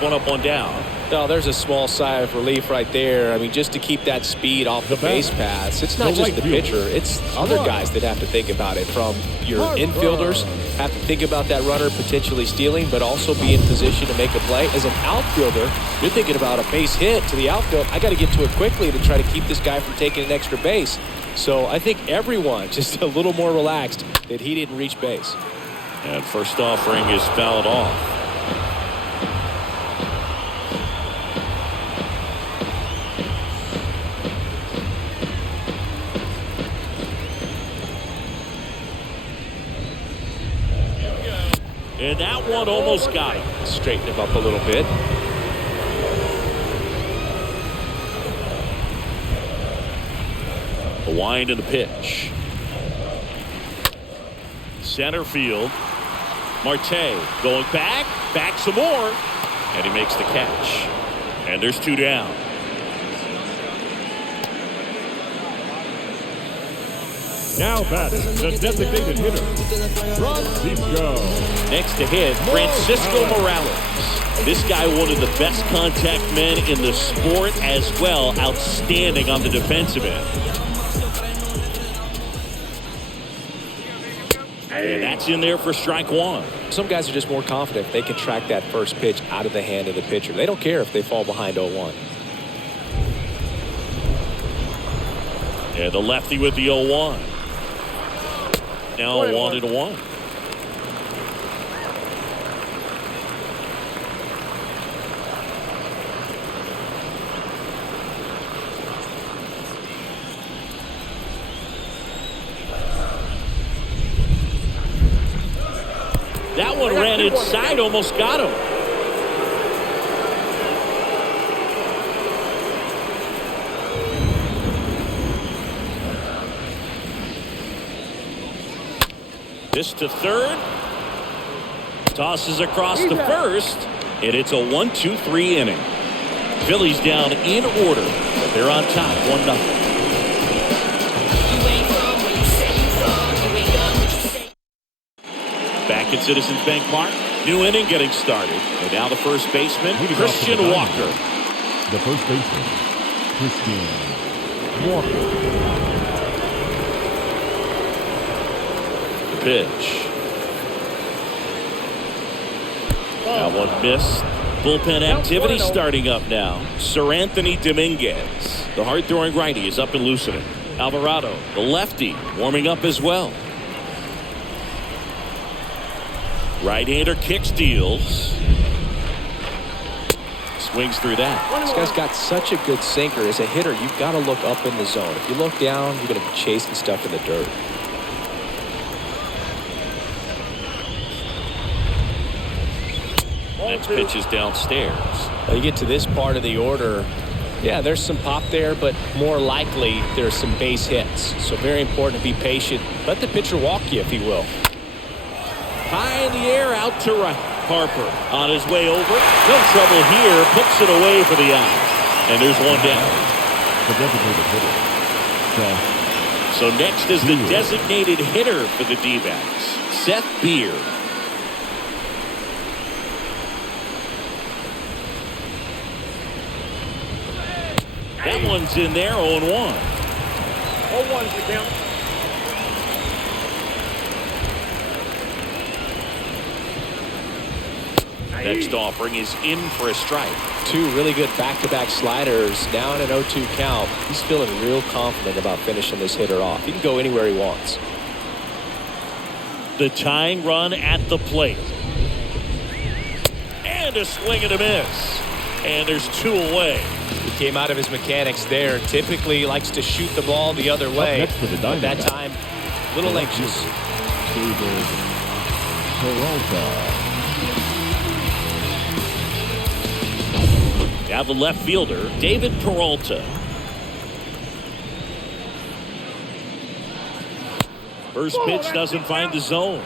One up, one down. No, there's a small sigh of relief right there. I mean, just to keep that speed off the base paths. It's not just the pitcher. It's other guys that have to think about it, from your infielders have to think about that runner potentially stealing, but also be in position to make a play. As an outfielder, you're thinking about a base hit to the outfield. I got to get to it quickly to try to keep this guy from taking an extra base. So I think everyone just a little more relaxed that he didn't reach base. And first offering is fouled off. And that one almost got him. Straighten him up a little bit. The wind and the pitch. Center field. Marte going back some more, and he makes the catch. And there's 2 down. Now batting, the designated hitter, Francisco. Next to hit, Francisco Morales. This guy, one of the best contact men in the sport as well. Outstanding on the defensive end. And that's in there for strike 1. Some guys are just more confident they can track that first pitch out of the hand of the pitcher. They don't care if they fall behind 0-1. And the lefty with the 0-1. Now 1-1. That one ran inside, almost got him. This to third. Tosses across to first. And it's a 1-2-3 inning. Phillies down in order. But they're on top 1-0. Back at Citizens Bank Park. New inning getting started. And now the first baseman, Christian Walker. The first baseman, Christian Walker. Pitch. That one missed. Bullpen activity starting up now. Sir Anthony Dominguez, the hard-throwing righty, is up and loosening. Alvarado, the lefty, warming up as well. Right-hander kick steals. Swings through that. This guy's got such a good sinker. As a hitter, you've got to look up in the zone. If you look down, you're going to be chasing stuff in the dirt. Next pitch is downstairs. Now you get to this part of the order. Yeah, there's some pop there, but more likely there's some base hits. So very important to be patient. Let the pitcher walk you, if he will. High in the air, out to right. Harper on his way over. No trouble here. Puts it away for the out. And there's one down. The designated hitter, Seth. So next is the designated hitter for the D-backs, Seth Beer. That one's in there, 0-1. 0-1's the count. Next offering is in for a strike. 2 really good back-to-back sliders. Now in an 0-2 count. He's feeling real confident about finishing this hitter off. He can go anywhere he wants. The tying run at the plate. And a swing and a miss. And there's 2 away. He came out of his mechanics there. Typically likes to shoot the ball the other way. Next for the But that time, a little anxious. Peralta. Now the left fielder, David Peralta. First pitch doesn't find the zone.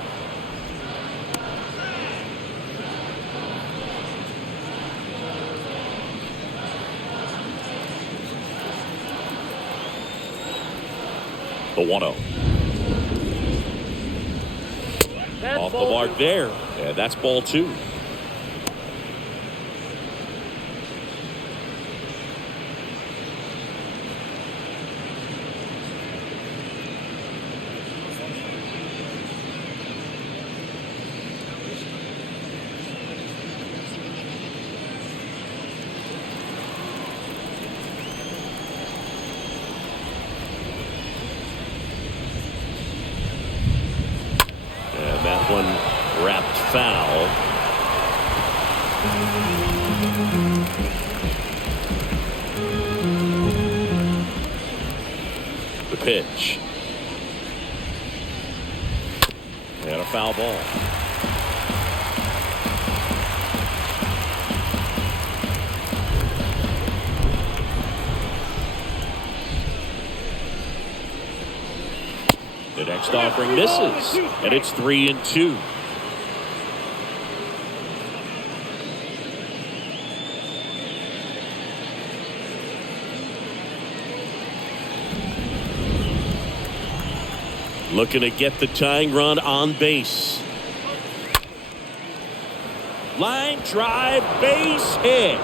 The 1-0. Off the mark there. And that's ball 2. foul. The pitch. And a foul ball. The next offering misses, and it's 3-2. Looking to get the tying run on base. Line drive, base hit.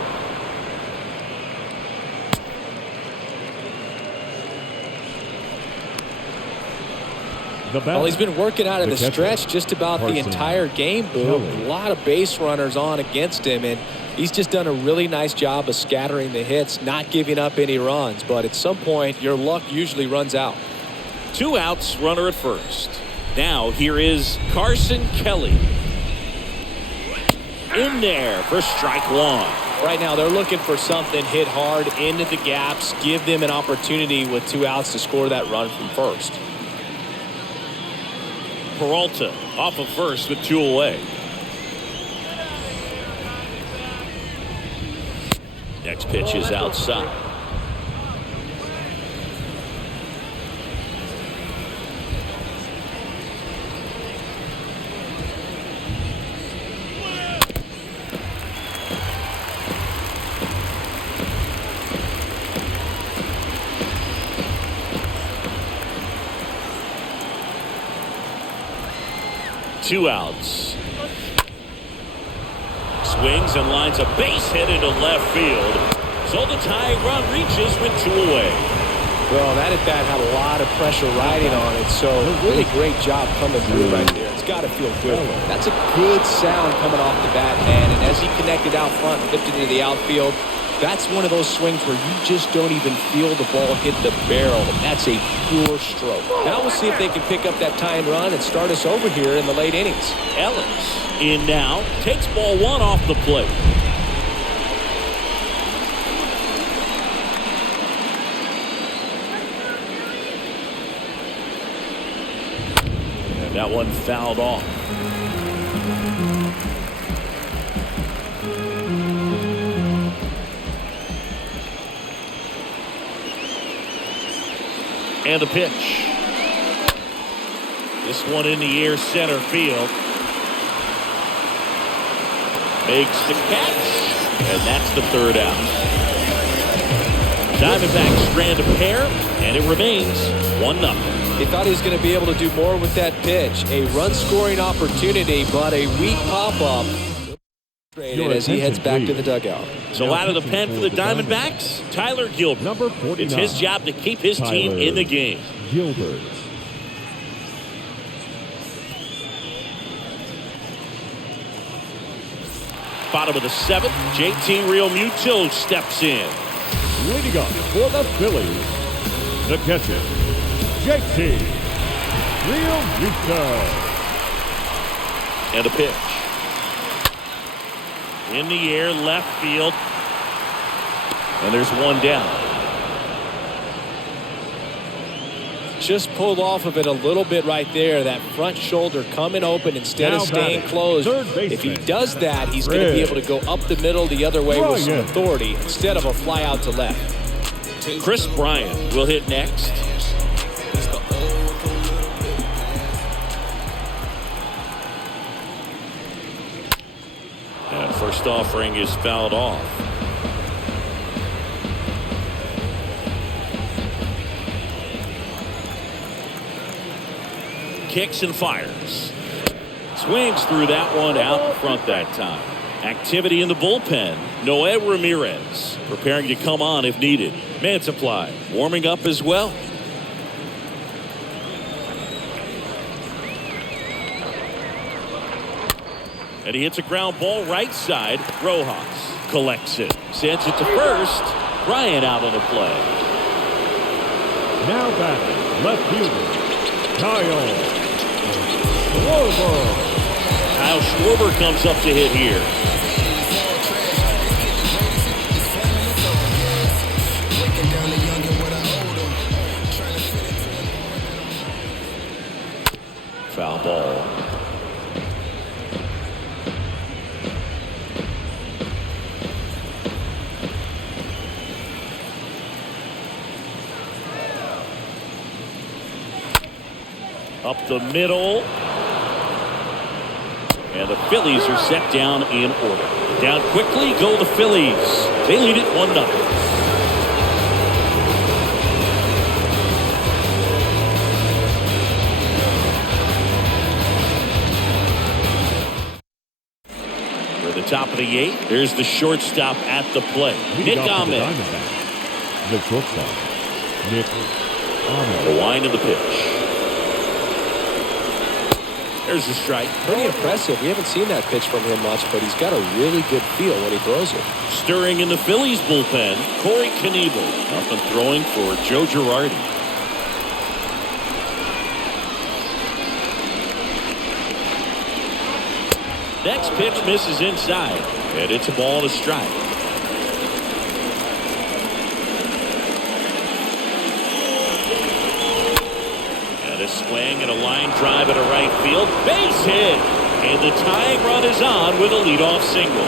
Well, he's been working out of the stretch just about the entire game, Boom. A lot of base runners on against him, and he's just done a really nice job of scattering the hits, not giving up any runs. But at some point, your luck usually runs out. 2 outs, runner at first. Now here is Carson Kelly. In there for strike 1. Right now, they're looking for something hit hard into the gaps, give them an opportunity with 2 outs to score that run from first. Peralta off of first with 2 away. Next pitch is outside. Two outs. Swings and lines a base hit into left field. So the tying run reaches with 2 away. Well, that at bat had a lot of pressure riding on it, so really great job coming through right there. It's got to feel good. That's a good sound coming off the bat, man. And as he connected out front, lifted into the outfield, that's one of those swings where you just don't even feel the ball hit the barrel. That's a pure stroke. Now we'll see if they can pick up that tying run and start us over here in the late innings. Ellis in now, takes ball 1 off the plate. And that one fouled off. And the pitch. This one in the air, center field. Makes the catch, and that's the 3rd out. Diamondbacks strand a pair, and it remains 1-0. He thought he was going to be able to do more with that pitch. A run-scoring opportunity, but a weak pop-up as he heads back to the dugout. So out of the pen for the Diamondbacks, Tyler Gilbert. Number 49. It's his job to keep his team in the game. Gilbert. Bottom of the 7th, JT Realmuto steps in. Leading up for the Phillies, the catcher, JT Realmuto. And a pitch. In the air, left field. And there's 1 down. Just pulled off of it a little bit right there. That front shoulder coming open instead of staying closed. If he does that, he's going to be able to go up the middle the other way with some authority instead of a fly out to left. Chris Bryant will hit next. And first offering is fouled off. Kicks and fires. Swings through that one out in front that time. Activity in the bullpen. Noé Ramirez preparing to come on if needed. Mantiply warming up as well. And he hits a ground ball right side. Rojas collects it. Sends it to first. Bryant out on the play. Now batting, left fielder, Kyle Schwarber. Kyle Schwarber comes up to hit here. Foul ball. Up the middle. And the Phillies are set down in order. Down quickly go the Phillies. They lead it 1-0. Top of the 8th. There's the shortstop at the plate. Nick Ahmed. The shortstop, Nick Ahmed. The wind of the pitch. There's the strike. Pretty impressive. We haven't seen that pitch from him much, but he's got a really good feel when he throws it. Stirring in the Phillies bullpen, Corey Knebel up and throwing for Joe Girardi. Next pitch misses inside, and it's a ball and a strike. And a swing and a line drive at a right field. Base hit! And the tying run is on with a leadoff single.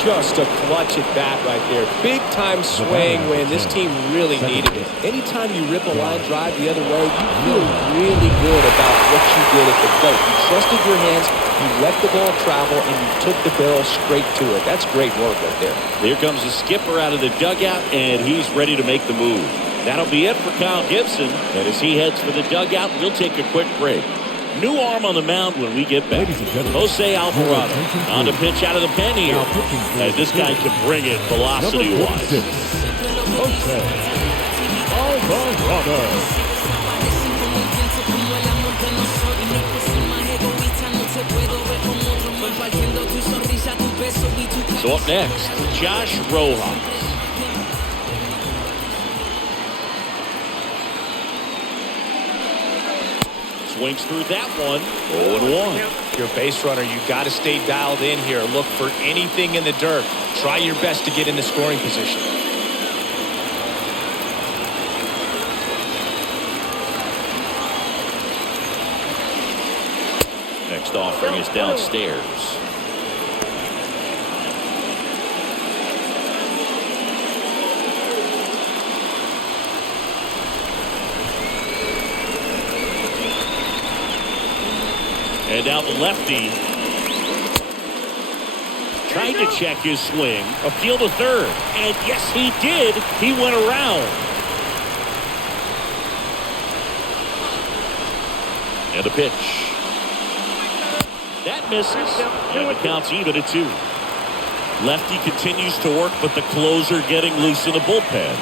Just a clutch at bat right there. Big time swing when this team really needed it. Anytime you rip a line drive the other way, you feel really good about what you did at the plate. You trusted your hands, you let the ball travel, and you took the barrel straight to it. That's great work right there. Here comes the skipper out of the dugout, and he's ready to make the move. That'll be it for Kyle Gibson. And as he heads for the dugout, we'll take a quick break. New arm on the mound when we get back. Jose Alvarado on the pitch out of the pen here. And this guy can bring it velocity-wise. Jose Alvarado. So up next, Josh Rojas. Swings through that one. 0-1. You're a base runner. You got to stay dialed in here. Look for anything in the dirt. Try your best to get into scoring position. Next offering is downstairs. And now the lefty trying to check his swing. Appeal to third. And yes, he did. He went around. And a pitch. That misses. And the count's even at 2. Lefty continues to work, but the closer getting loose in the bullpen.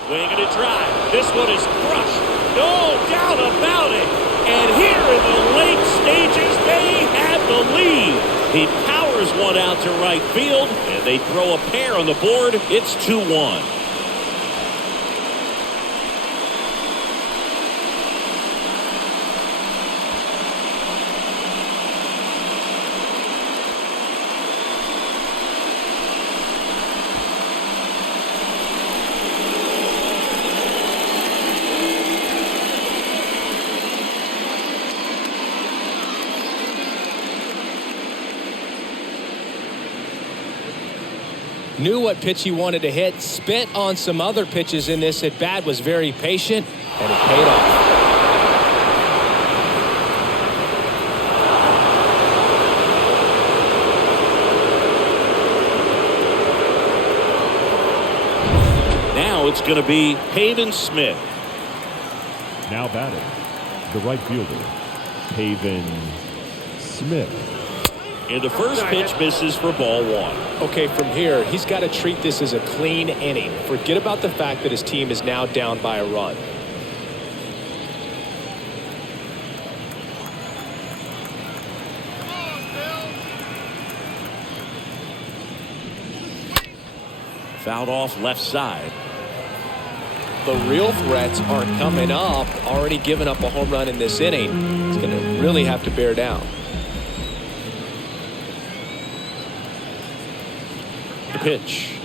Swing and a drive. This one is crushed. No doubt about it. And here in the late stages, they have the lead. He powers one out to right field, and they throw a pair on the board. It's 2-1. Knew what pitch he wanted to hit, spent on some other pitches in this at bat, was very patient, and it paid off. Now it's going to be Pavin Smith. Now batting, the right fielder, Pavin Smith. And the first pitch misses for ball 1. Okay, from here, he's got to treat this as a clean inning. Forget about the fact that his team is now down by a run. Fouled off left side. The real threats are coming up. Already given up a home run in this inning. going to really have to bear down. The pitch.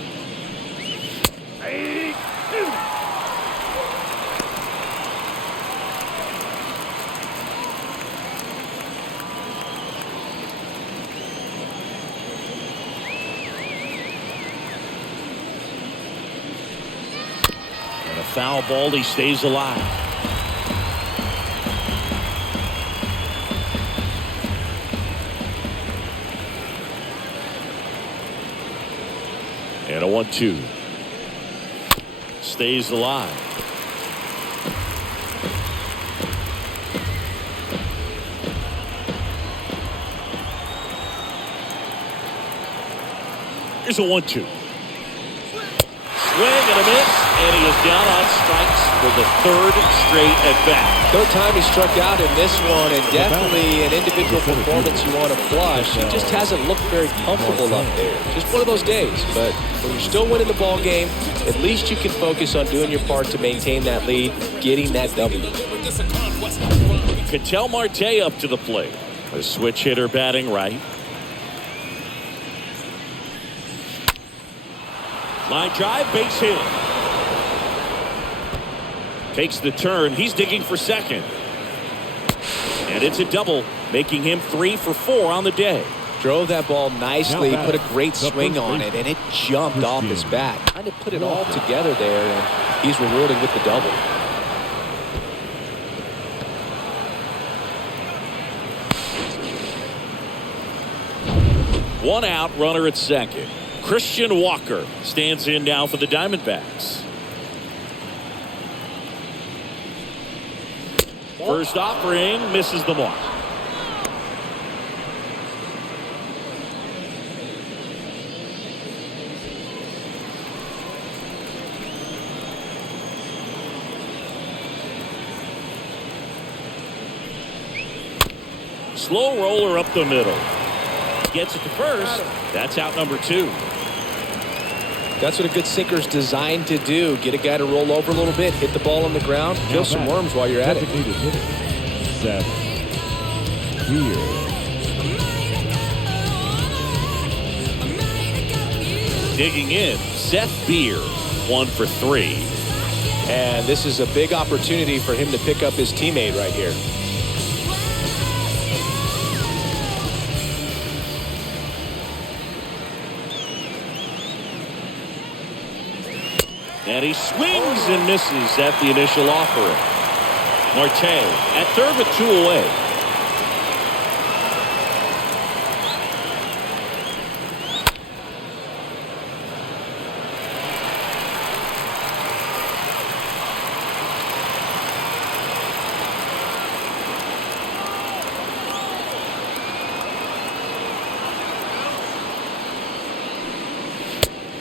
And a foul ball, he stays alive. And a 1-2. Stays alive. Here's a 1-2. Swing and a miss, and he is down on strikes for the third straight at bat. Third time he struck out in this one, and definitely an individual performance you want to flush. He just hasn't looked very comfortable up there. Just one of those days. But when you're still winning the ball game, at least you can focus on doing your part to maintain that lead, getting that W. Ketel Marte up to the plate. A switch hitter batting right. Line drive, base hit. Takes the turn. He's digging for second. And it's a double, making him 3 for 4 on the day. Drove that ball nicely, put a great swing on it, and it jumped off his bat. Kind of put it all together there, and he's rewarded with the double. One out, runner at second. Christian Walker stands in now for the Diamondbacks. First offering misses the mark. Slow roller up the middle. Gets it to first. That's out number 2. That's what a good sinker's designed to do. Get a guy to roll over a little bit, hit the ball on the ground, kill some worms while you're at it. Seth Beer. Digging in, Seth Beer, 1 for 3. And this is a big opportunity for him to pick up his teammate right here. And he swings and misses at the initial offering. Marte at third with 2 away.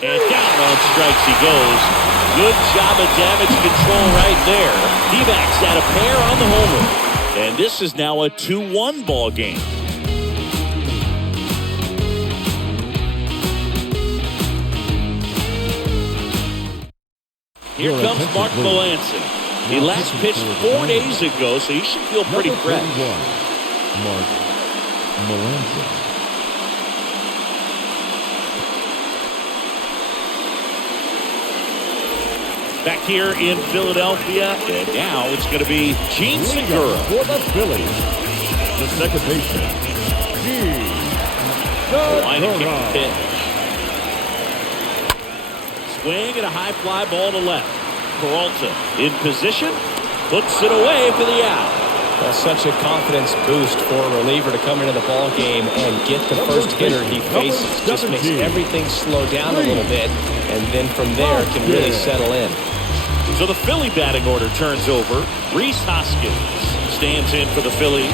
And down on strikes he goes. Good job of damage control right there. D-backs at a pair on the homer. And this is now a 2-1 ball game. Here comes Mark Melanson. He last pitched 4 days ago, so he should feel pretty fresh. Mark Melanson. Back here in Philadelphia, and now it's going to be Gene Segura. For the Phillies, the second baseman, Gene Segura. Pitch. Swing and a high fly ball to left. Peralta in position, puts it away for the out. That's such a confidence boost for a reliever to come into the ball game and get the first hitter he faces. Just makes everything slow down a little bit, and then from there can really settle in. So the Philly batting order turns over. Rhys Hoskins stands in for the Phillies.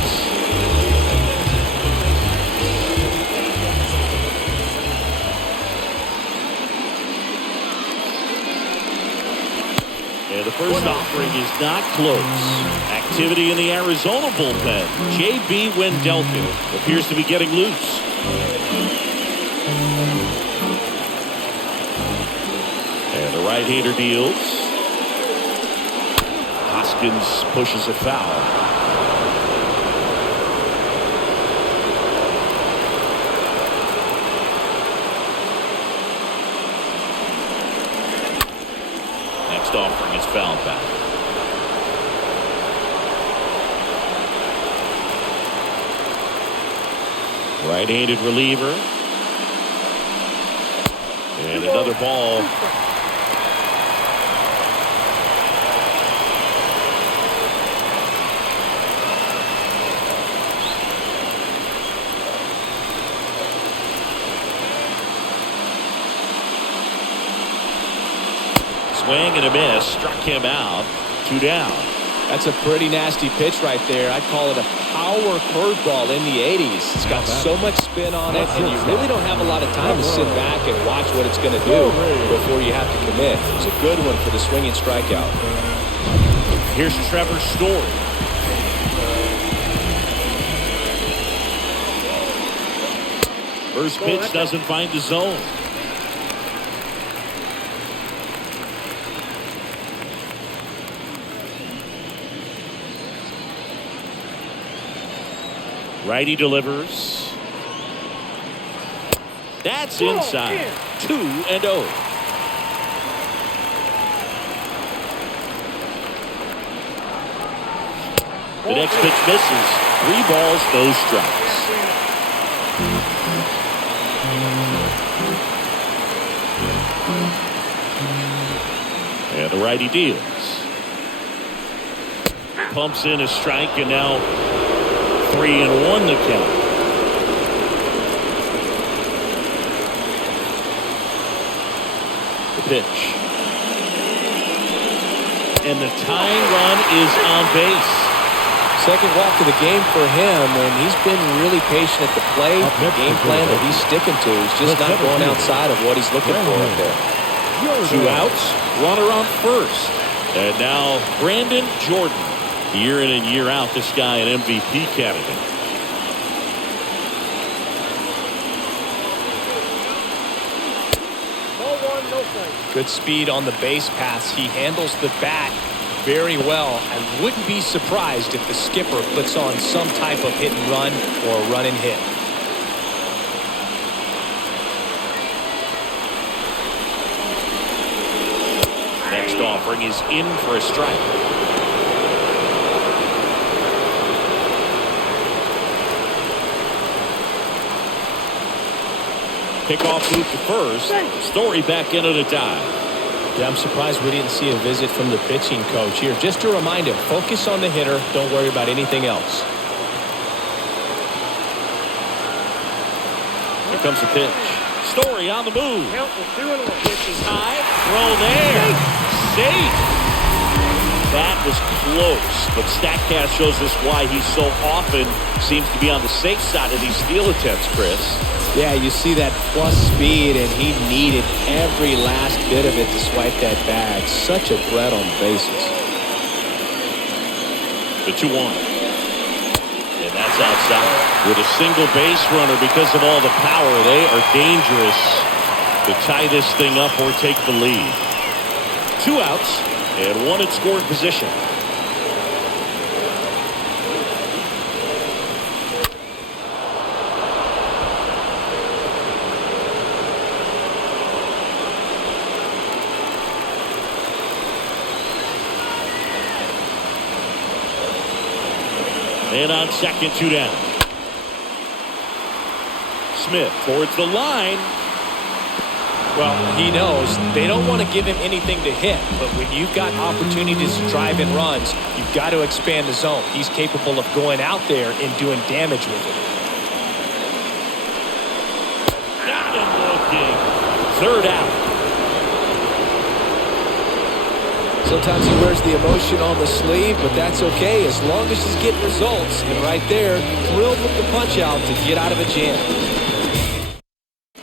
And the first offering is not close. Activity in the Arizona bullpen. J.B. Wendelken appears to be getting loose. And the right-hander deals. Hoskins pushes a foul. next offering is fouled back. Right-handed reliever. And another ball. Swing and a miss. Struck him out. 2 down. That's a pretty nasty pitch right there. I'd call it a power curveball in the 80s. It's got so much spin on it, and you really don't have a lot of time to sit back and watch what it's going to do before you have to commit. It was a good one for the swinging strikeout. Here's Trevor Story. First pitch doesn't find the zone. Righty delivers. That's inside. 2-0. The next pitch misses. 3 balls, no strikes. And the righty deals. Pumps in a strike, and now 3-1 the count. The pitch. And the tying run is on base. Second walk of the game for him, and he's been really patient at the plate. The game plan that he's sticking to is just not going outside of what he's looking for up there. 2 outs, runner on first. And now Brandon Jordan. Year in and year out, this guy an MVP candidate. Good speed on the base pass. He handles the bat very well. I wouldn't be surprised if the skipper puts on some type of hit and run or run and hit. Next offering is in for a strike. Kickoff move to first. Story back in at a dive. Yeah, I'm surprised we didn't see a visit from the pitching coach here. Just to remind him, focus on the hitter. Don't worry about anything else. Here comes the pitch. Story on the move. Pitch is high. Throw there. Safe. That was close, but StatCast shows us why he so often seems to be on the safe side of these steal attempts, Chris. Yeah, you see that plus speed, and he needed every last bit of it to swipe that bag. Such a threat on the bases. The 2-1. And that's outside. With a single base runner, because of all the power, they are dangerous to tie this thing up or take the lead. 2 outs. And 1 in scoring position. And on second, 2 down. Smith towards the line. Well, he knows they don't want to give him anything to hit, but when you've got opportunities to drive in runs, you've got to expand the zone. He's capable of going out there and doing damage with it. Got him looking. 3rd out. Sometimes he wears the emotion on the sleeve, but that's okay as long as he's getting results. And right there, thrilled with the punch out to get out of a jam.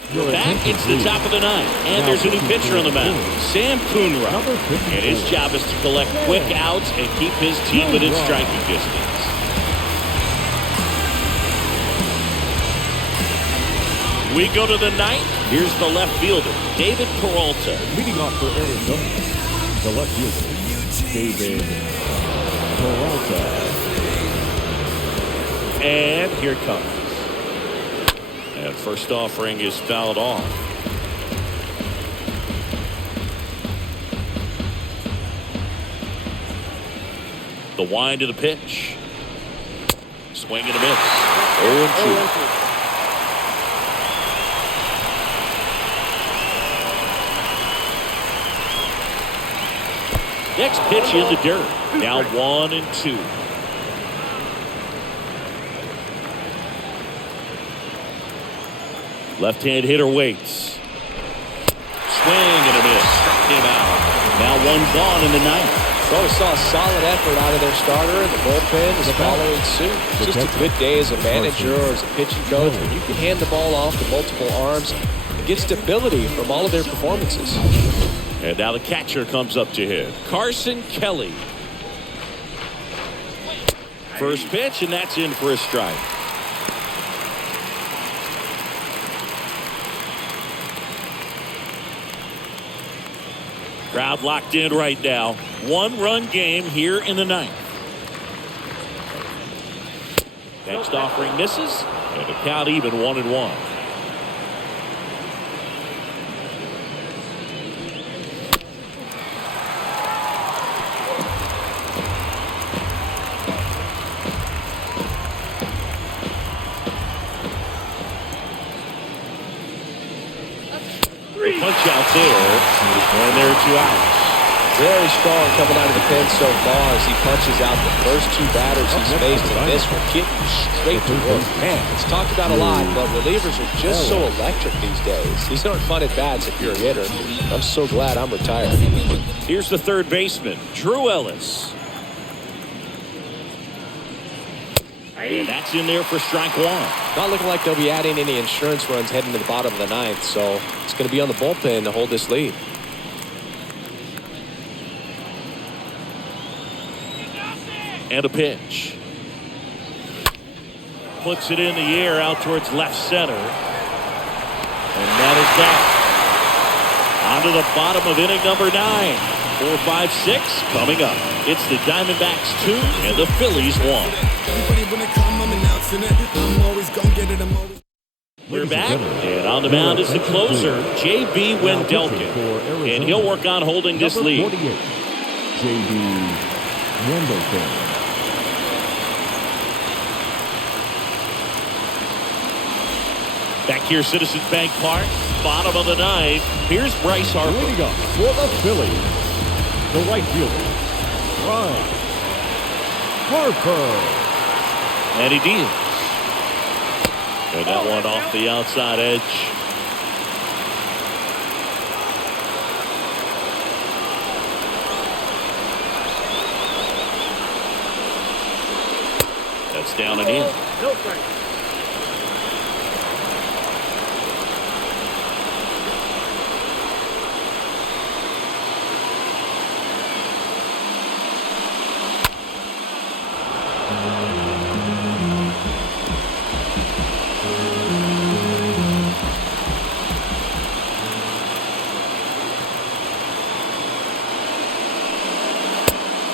Back into the top of the 9th, and there's a new pitcher on the mound, Sam Coonrod, and his job is to collect quick outs and keep his team within striking distance. We go to the 9th. Here's the left fielder, David Peralta. Leading off for Arizona, the left fielder, David Peralta. And here it comes. And first offering is fouled off. The wind of the pitch. Swing and a miss. 0-2. Next pitch in the dirt. Now 1-2. Left-hand hitter waits. Swing and a miss. Struck him out. Now 1 gone in the ninth. So we saw a solid effort out of their starter, and the bullpen is following suit. It's just a good day as a manager or as a pitching coach when you can hand the ball off to multiple arms and get stability from all of their performances. And now the catcher comes up to hit. Carson Kelly. First pitch, and that's in for a strike. Crowd locked in right now. 1-run game here in the ninth. Next offering misses, and the count even 1-1. Punch out there, and there are 2 outs. Very strong coming out of the pen so far as he punches out the first 2 batters he's faced in this one, getting straight to work. Man, it's talked about a lot, but relievers are just so electric these days. These aren't fun at bats if you're a hitter. I'm so glad I'm retired. Here's the third baseman, Drew Ellis. And that's in there for strike 1. Not looking like they'll be adding any insurance runs heading to the bottom of the ninth, so it's going to be on the bullpen to hold this lead. And a pitch. Puts it in the air out towards left center. And that is that. On to the bottom of inning number 9. 4, 5, 6 coming up. It's the Diamondbacks 2 and the Phillies 1. We're back, and on the mound is the closer, J.B. Wendelken, and he'll work on holding this lead. J.B. Wendelken. Back here, Citizens Bank Park, bottom of the ninth. Here's Bryce Harper. Leading up for the Phillies, the right fielder, Bryce Harper. And he deals. And that one off the outside edge. That's down and in. No strike.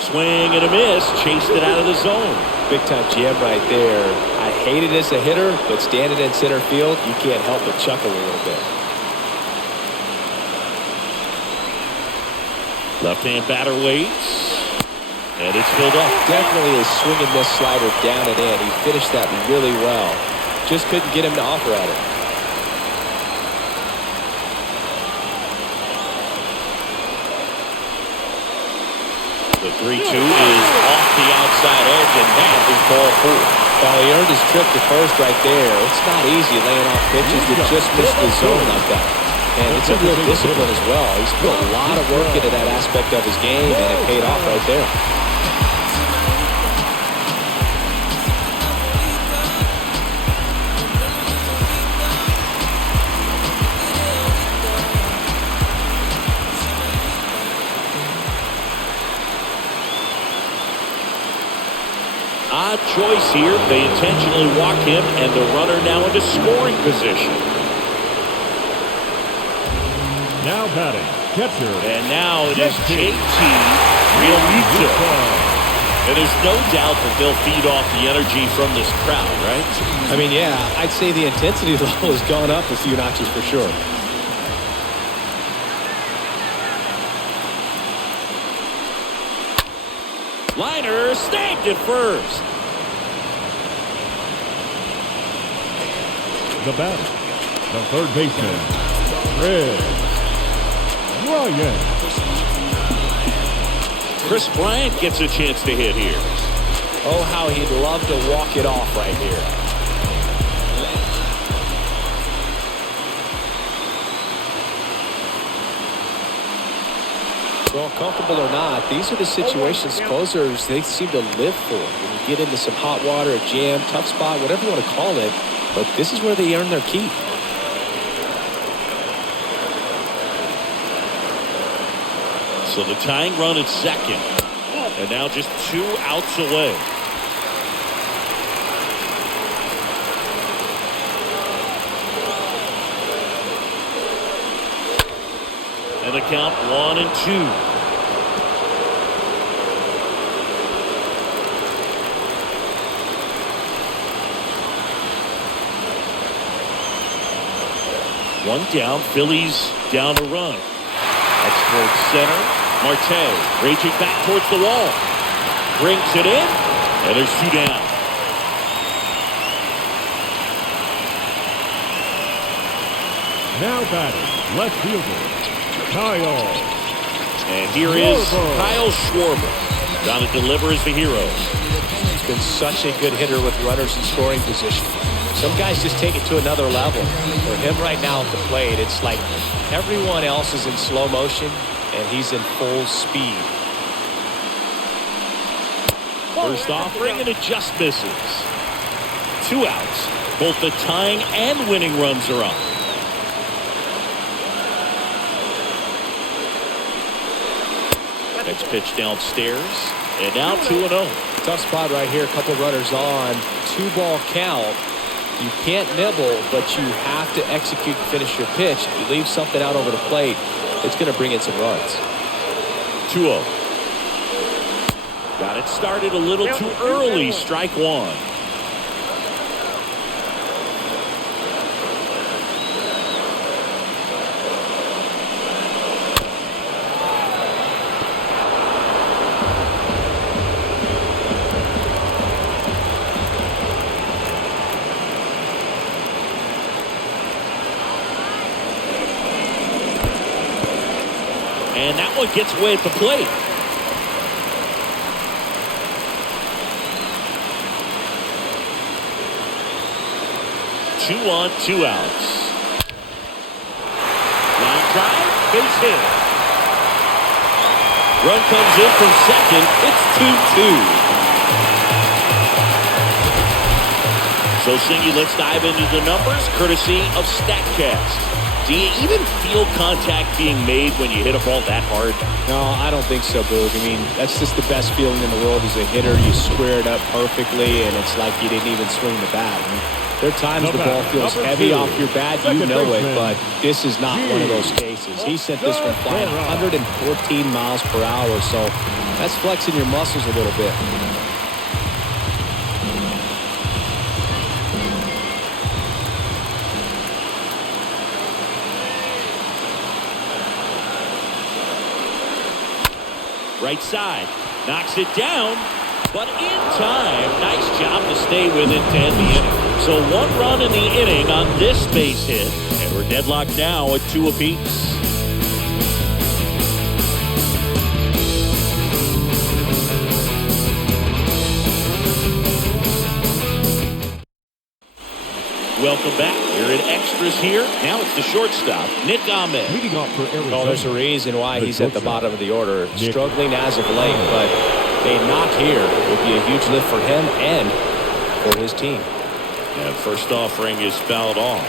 Swing and a miss. Chased it out of the zone. Big time jam right there. I hate it as a hitter, but standing in center field, you can't help but chuckle a little bit. Left-hand batter waits. And it's filled up. Definitely is swinging this slider down and in. He finished that really well. Just couldn't get him to offer at it. The 3-2 is off the outside edge, and that is ball 4. Well, he earned his trip to first right there. It's not easy laying off pitches that just miss the zone like that. And it's a real discipline as well. He's put a lot of work into that aspect of his game, and it paid off right there. Odd choice here. They intentionally walk him, and the runner now into scoring position. Now batting, catcher. And now it is JT Realmuto. And there's no doubt that they'll feed off the energy from this crowd, right? I mean, yeah, I'd say the intensity level has gone up a few notches for sure. Liner snagged at first. The batter, the third baseman, Chris Bryant gets a chance to hit here. Oh, how he'd love to walk it off right here. Well, comfortable or not, these are the situations closers, they seem to live for. When you get into some hot water, a jam, tough spot, whatever you want to call it, but this is where they earn their keep. So the tying run at second, and now just 2 outs away. And the count 1-2. One down, Phillies down a run. That's towards center. Marte raging back towards the wall. Brings it in, and there's 2 down. Now batting, left fielder, Kyle. And here is Kyle Schwarber. Got to deliver as the hero. He's been such a good hitter with runners in scoring position. Some guys just take it to another level. For him right now at the plate, it's like everyone else is in slow motion, and he's in full speed. First offering, and it just misses. 2 outs. Both the tying and winning runs are up. Next pitch downstairs, and now 2-0. Tough spot right here. A couple runners on. 2-ball count. You can't nibble, but you have to execute and finish your pitch. If you leave something out over the plate, it's going to bring in some runs. 2-0. Got it started a little too early. Strike 1. And that one gets away at the plate. Two on, 2 outs. Line drive, base hit. Run comes in from second. It's 2-2. So, Singy, let's dive into the numbers, courtesy of StatCast. Do you even feel contact being made when you hit a ball that hard? No, I don't think so, Boog. I mean, that's just the best feeling in the world as a hitter. You square it up perfectly, and it's like you didn't even swing the bat. I mean, there are times the ball feels heavy off your bat. You know it, but this is not one of those cases. He sent this one flying 114 miles per hour, so that's flexing your muscles a little bit. Right side, knocks it down, but in time. Nice job to stay with it to end the inning. So 1 run in the inning on this base hit, and we're deadlocked now at 2 apiece. Welcome back. We're in extras here. Now it's the shortstop, Nick Ahmed. Leading off for Arizona. Well, there's a reason why he's at the bottom of the order. Struggling as of late, but a knock here would be a huge lift for him and for his team. And first offering is fouled off.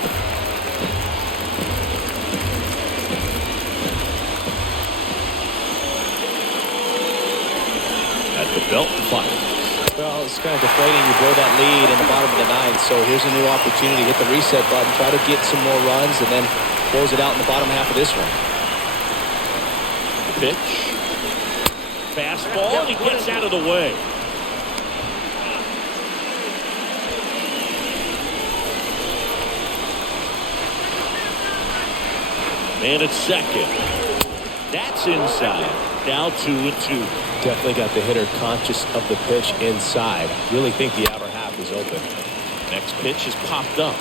At the belt finals. Well, it's kind of deflating. You blow that lead in the bottom of the 9th, so here's a new opportunity. Hit the reset button, try to get some more runs, and then close it out in the bottom half of this one. Pitch. Fastball, and he gets out of the way. Man at second. That's inside. Now 2-2. Definitely got the hitter conscious of the pitch inside. Really think the outer half is open. Next pitch is popped up.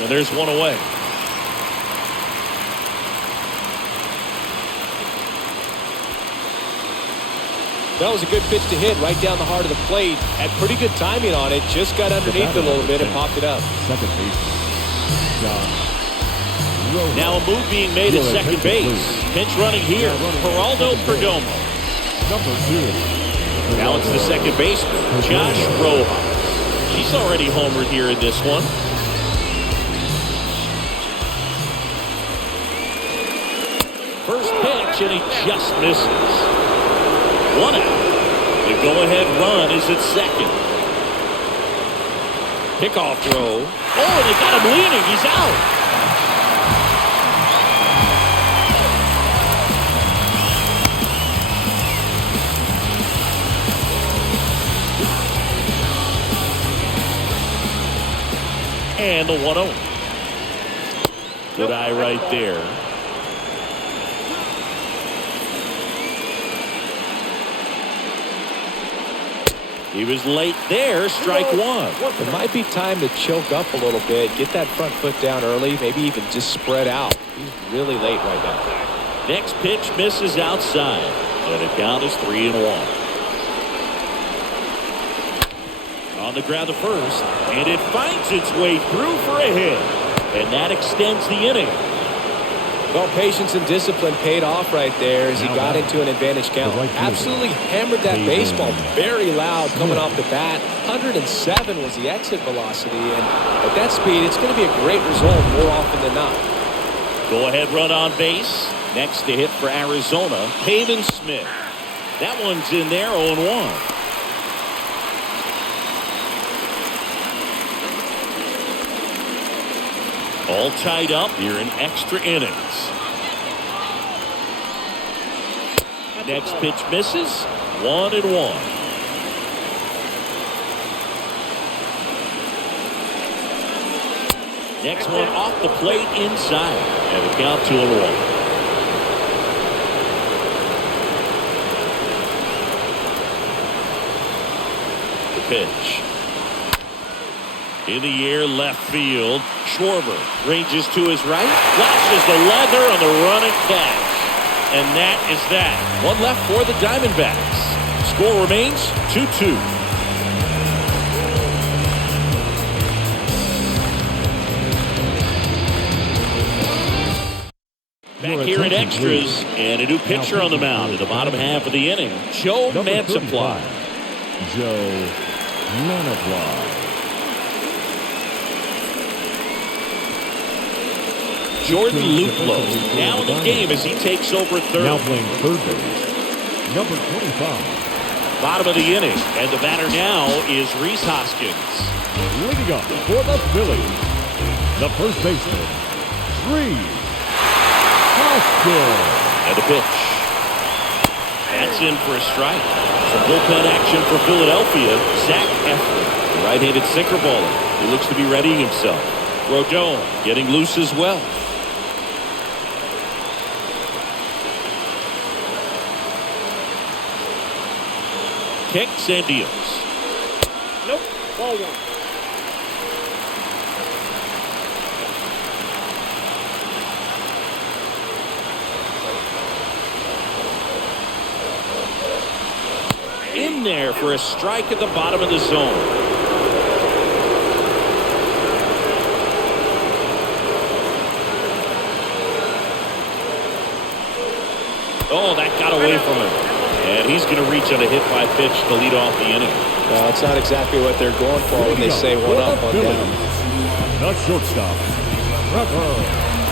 And there's one away. That was a good pitch to hit right down the heart of the plate. Had pretty good timing on it. Just got underneath it a little bit and popped it up. Second baseman. Now a move being made at second base. Pinch running here. Peralta Perdomo. Number 2. Now it's the second baseman, Josh Rojas. He's already homered here in this one. First pitch, and he just misses. 1 out. The go-ahead run is at second. Kickoff throw. Oh, they got him leaning. He's out. And the 1-0. Good eye right there. He was late there. Strike one. It might be time to choke up a little bit. Get that front foot down early. Maybe even just spread out. He's really late right now. Next pitch misses outside. And the count is 3-1. On the ground to first, and it finds its way through for a hit, and that extends the inning. Well, patience and discipline paid off right there as he got into an advantage count. Absolutely hammered that baseball very loud coming off the bat. 107 was the exit velocity, and at that speed, it's going to be a great result more often than not. Go ahead run on base. Next to hit for Arizona, Pavin Smith. That one's in there, 0-1. All tied up here in extra innings. Next pitch misses. 1-1. Next one off the plate inside. And the count 2-1. The pitch. In the air, left field. Schwarber ranges to his right. Flashes the leather on the run and catch. And that is that. One left for the Diamondbacks. Score remains 2-2. Back here in extras, and a new pitcher on the mound in the bottom half of the inning. Joe Mantiply. Joe Mantiply. Jordan Luplow now in the game as he takes over third. Now playing third base, number 25. Bottom of the inning, and the batter now is Rhys Hoskins. Leading up for the Phillies, the first baseman, Rhys Hoskins. And the pitch. That's in for a strike. Some bullpen action for Philadelphia. Zach Eflin, the right-handed sinker baller. He looks to be readying himself. Rodon getting loose as well. Kicks and deals. Nope. Ball 1. In there for a strike at the bottom of the zone. Oh, that got away from him. And he's going to reach on a hit by pitch to lead off the inning. Well, it's not exactly what they're going for when they say one up, one down. The shortstop, Trevor.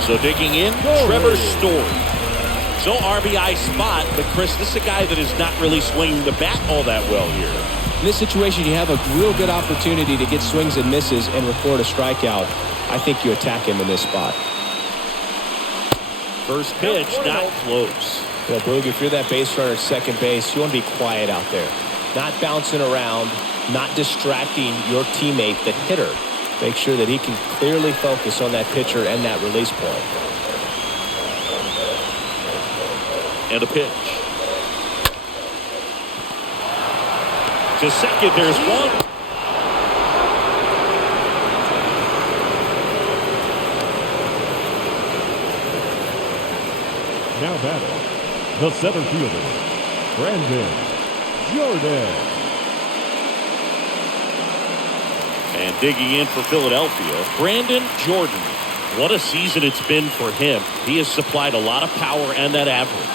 So digging in, Trevor Story. So RBI spot, but Chris, this is a guy that is not really swinging the bat all that well here. In this situation, you have a real good opportunity to get swings and misses and record a strikeout. I think you attack him in this spot. First pitch, not close. Well, Boog, if you're that base runner at second base, you want to be quiet out there. Not bouncing around, not distracting your teammate, the hitter. Make sure that he can clearly focus on that pitcher and that release point. And a pitch. To second, there's one. Now batting, the center fielder, Brandon Jordan. And digging in for Philadelphia, Brandon Jordan. What a season it's been for him. He has supplied a lot of power and that average.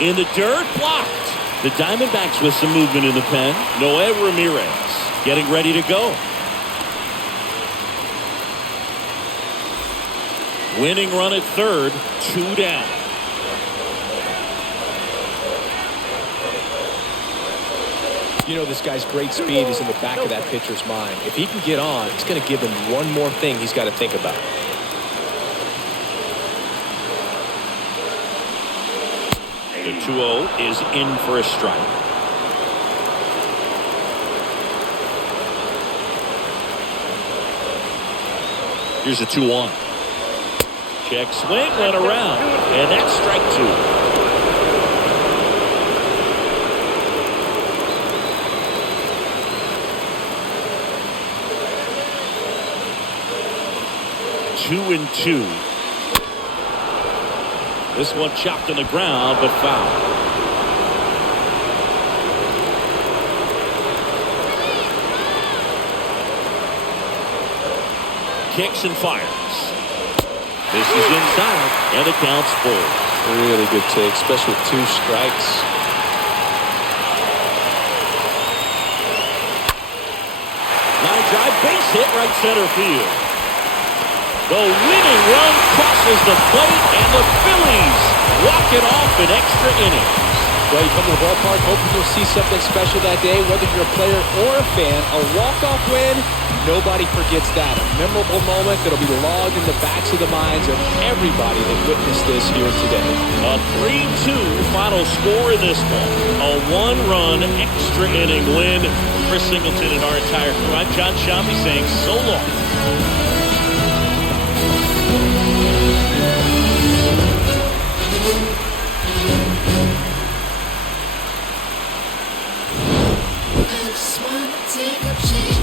In the dirt, blocked. The Diamondbacks with some movement in the pen. Noé Ramirez getting ready to go. Winning run at third, 2 down. You know, this guy's great speed is in the back of that pitcher's mind. If he can get on, it's going to give him one more thing he's got to think about. The 2-0 is in for a strike. Here's a 2-1. Check swing, went around, and that's strike 2. Two and 2. This one chopped on the ground, but foul. Kicks and fires. This is inside, and it counts full. Really good take, especially with 2 strikes. Line drive, base hit, right center field. The winning run crosses the plate, and the Phillies walk it off in extra innings. Well, you come to the ballpark hoping you'll see something special that day, whether you're a player or a fan. A walk-off win, nobody forgets that. A memorable moment that'll be logged in the backs of the minds of everybody that witnessed this here today. A 3-2 final score in this one. A 1-run extra inning win. Chris Singleton and our entire crew. I'm John Shambi saying so long. I just wanna take a chance.